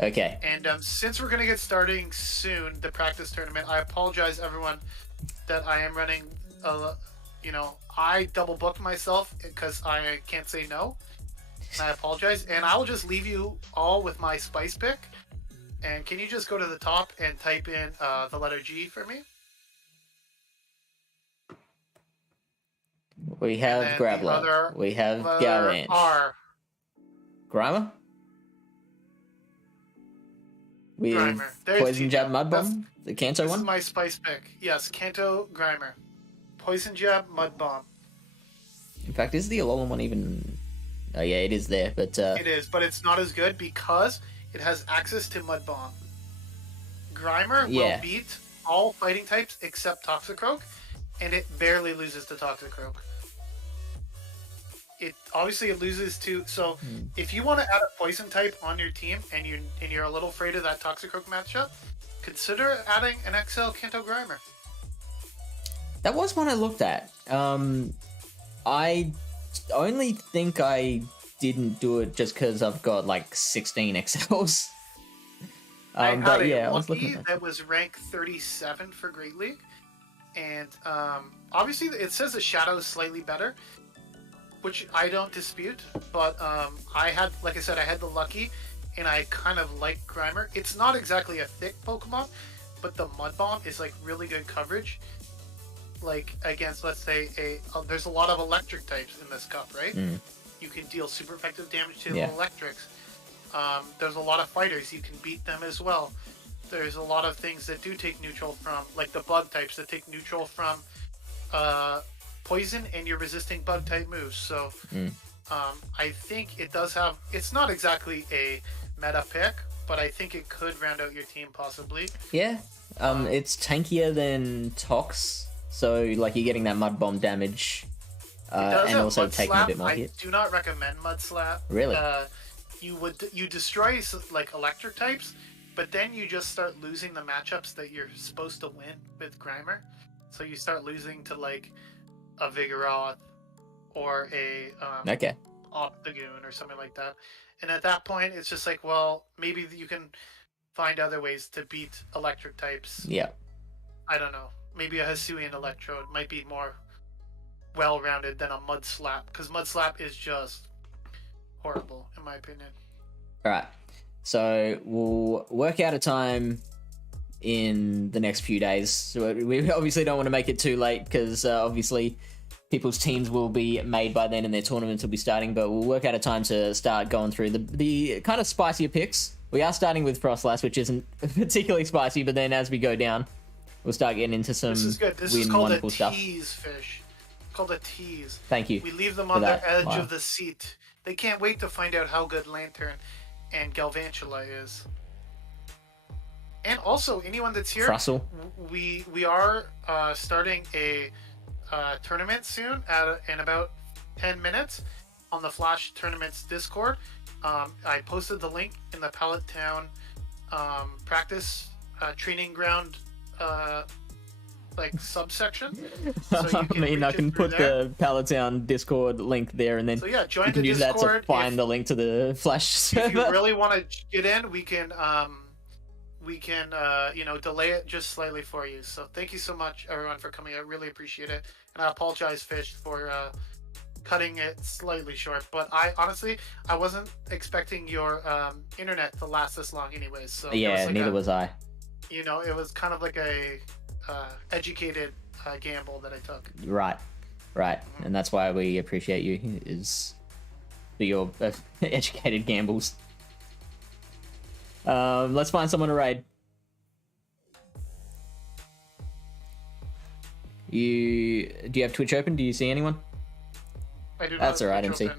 Okay. And since we're going to get starting soon, the practice tournament, I apologize, everyone, that I am running, I double booked myself because I can't say no. I apologize. And I will just leave you all with my spice pick. And can you just go to the top and type in the letter G for me? We have Graveler. We have Galvantch. R. Grimer? We have Poison Jab Mud Bomb? The Kanto one? This is my spice pick. Yes, Kanto Grimer. Poison Jab Mud Bomb. In fact, is the Alolan one even... Oh yeah, it is there, but... It is, but it's not as good because it has access to Mud Bomb. Grimer will beat all fighting types except Toxicroak, and it barely loses to Toxicroak. It loses to, so if you want to add a poison type on your team and you're a little afraid of that Toxicroak matchup, consider adding an XL Kanto Grimer. That was one I looked at. I only think I didn't do it just because I've got like 16 XLs. I had a Lucky that was ranked 37 for Great League, and obviously it says the Shadow is slightly better, which I don't dispute, but I had the Lucky, and I kind of like Grimer. It's not exactly a thick Pokemon, but the Mud Bomb is like really good coverage. Like against, let's say, there's a lot of electric types in this cup, right? You can deal super effective damage to the electrics. There's a lot of fighters, you can beat them as well. There's a lot of things that do take neutral from, like the bug types that take neutral from poison, and you're resisting bug type moves. So I think it does have, it's not exactly a meta pick, but I think it could round out your team possibly. Yeah. It's tankier than Tox, so like you're getting that Mud Bomb damage, and also taking a bit more hit. I do not recommend Mud Slap. Really? You destroy like electric types, but then you just start losing the matchups that you're supposed to win with Grimer. So you start losing to like a Vigoroth or a Obstagoon or something like that. And at that point, it's just like, well, maybe you can find other ways to beat electric types. Yeah. I don't know. Maybe a Hisuian Electrode might be more well-rounded than a Mud Slap, because Mud Slap is just horrible, in my opinion. All right. So we'll work out a time in the next few days. So we obviously don't want to make it too late, because obviously people's teams will be made by then and their tournaments will be starting, but we'll work out a time to start going through the kind of spicier picks. We are starting with Frostlass, which isn't particularly spicy, but then as we go down, we'll start getting into some weird and wonderful stuff. This is called a tease, Fish. It's called a tease. Thank you. We leave them on the edge of the seat. They can't wait to find out how good Lantern and Galvantula is. And also, anyone that's here, we are starting a tournament soon in about 10 minutes on the Flash Tournaments Discord. I posted the link in the Pallet Town practice training ground like subsection. So I can put the Pallet Town Discord link there, and then join you can use Discord that to find the link to the Flash server. If you really want to get in, we can delay it just slightly for you. So thank you so much, everyone, for coming. I really appreciate it, and I apologize, Fish, for cutting it slightly short. But I wasn't expecting your internet to last this long, anyways. So yeah, neither was I. It was kind of like a educated gamble that I took. Right, and that's why we appreciate you, is for your educated gambles. Let's find someone to raid. Do you have Twitch open? Do you see anyone? I do. That's alright, MC. Open.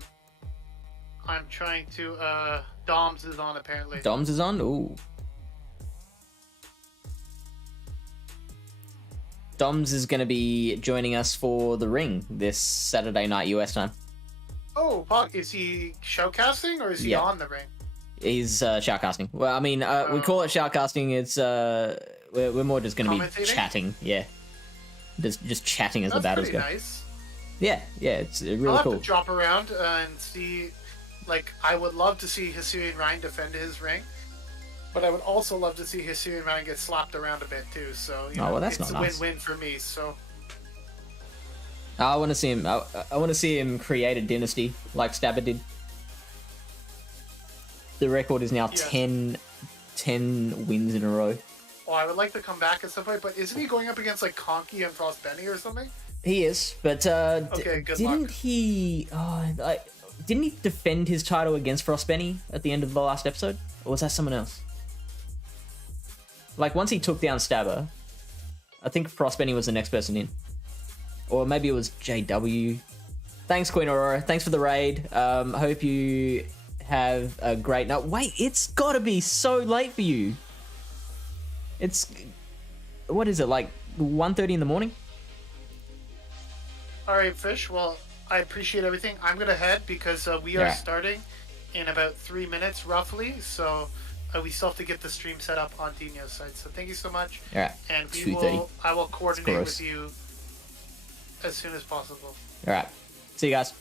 I'm trying to. Doms is on apparently. Doms is on. Ooh. Doms is going to be joining us for the Ring this Saturday night US time. Oh, fuck! Is he shoutcasting or is he on the Ring? He's shoutcasting. Well, I mean, we call it shoutcasting. It's we're more just going to be chatting. Yeah, just chatting as the battles go. Nice. Yeah, it's really I'll cool. have to drop around and see. Like, I would love to see HisuianRyan defend his ring, but I would also love to see HisuianRyan get slapped around a bit too. So that's it's not nice. It's a win-win for me. So I want to see him. I want to see him create a dynasty like Stabber did. The record is now 10 wins in a row. Well, I would like to come back at some point, but isn't he going up against like Conky and Frost Benny or something? He is, but okay, good luck. Didn't he defend his title against Frost Benny at the end of the last episode? Or was that someone else? Like, once he took down Stabber, I think Frost Benny was the next person in. Or maybe it was JW. Thanks, Queen Aurora. Thanks for the raid. Hope you have a great night. Wait, it's gotta be so late for you. It's... What is it, like 1:30 in the morning? Alright, Fish. Well, I appreciate everything. I'm gonna head because we are starting in about 3 minutes, roughly. So we still have to get the stream set up on Dino's side. So thank you so much. Alright, and I will coordinate with you as soon as possible. Alright. See you guys.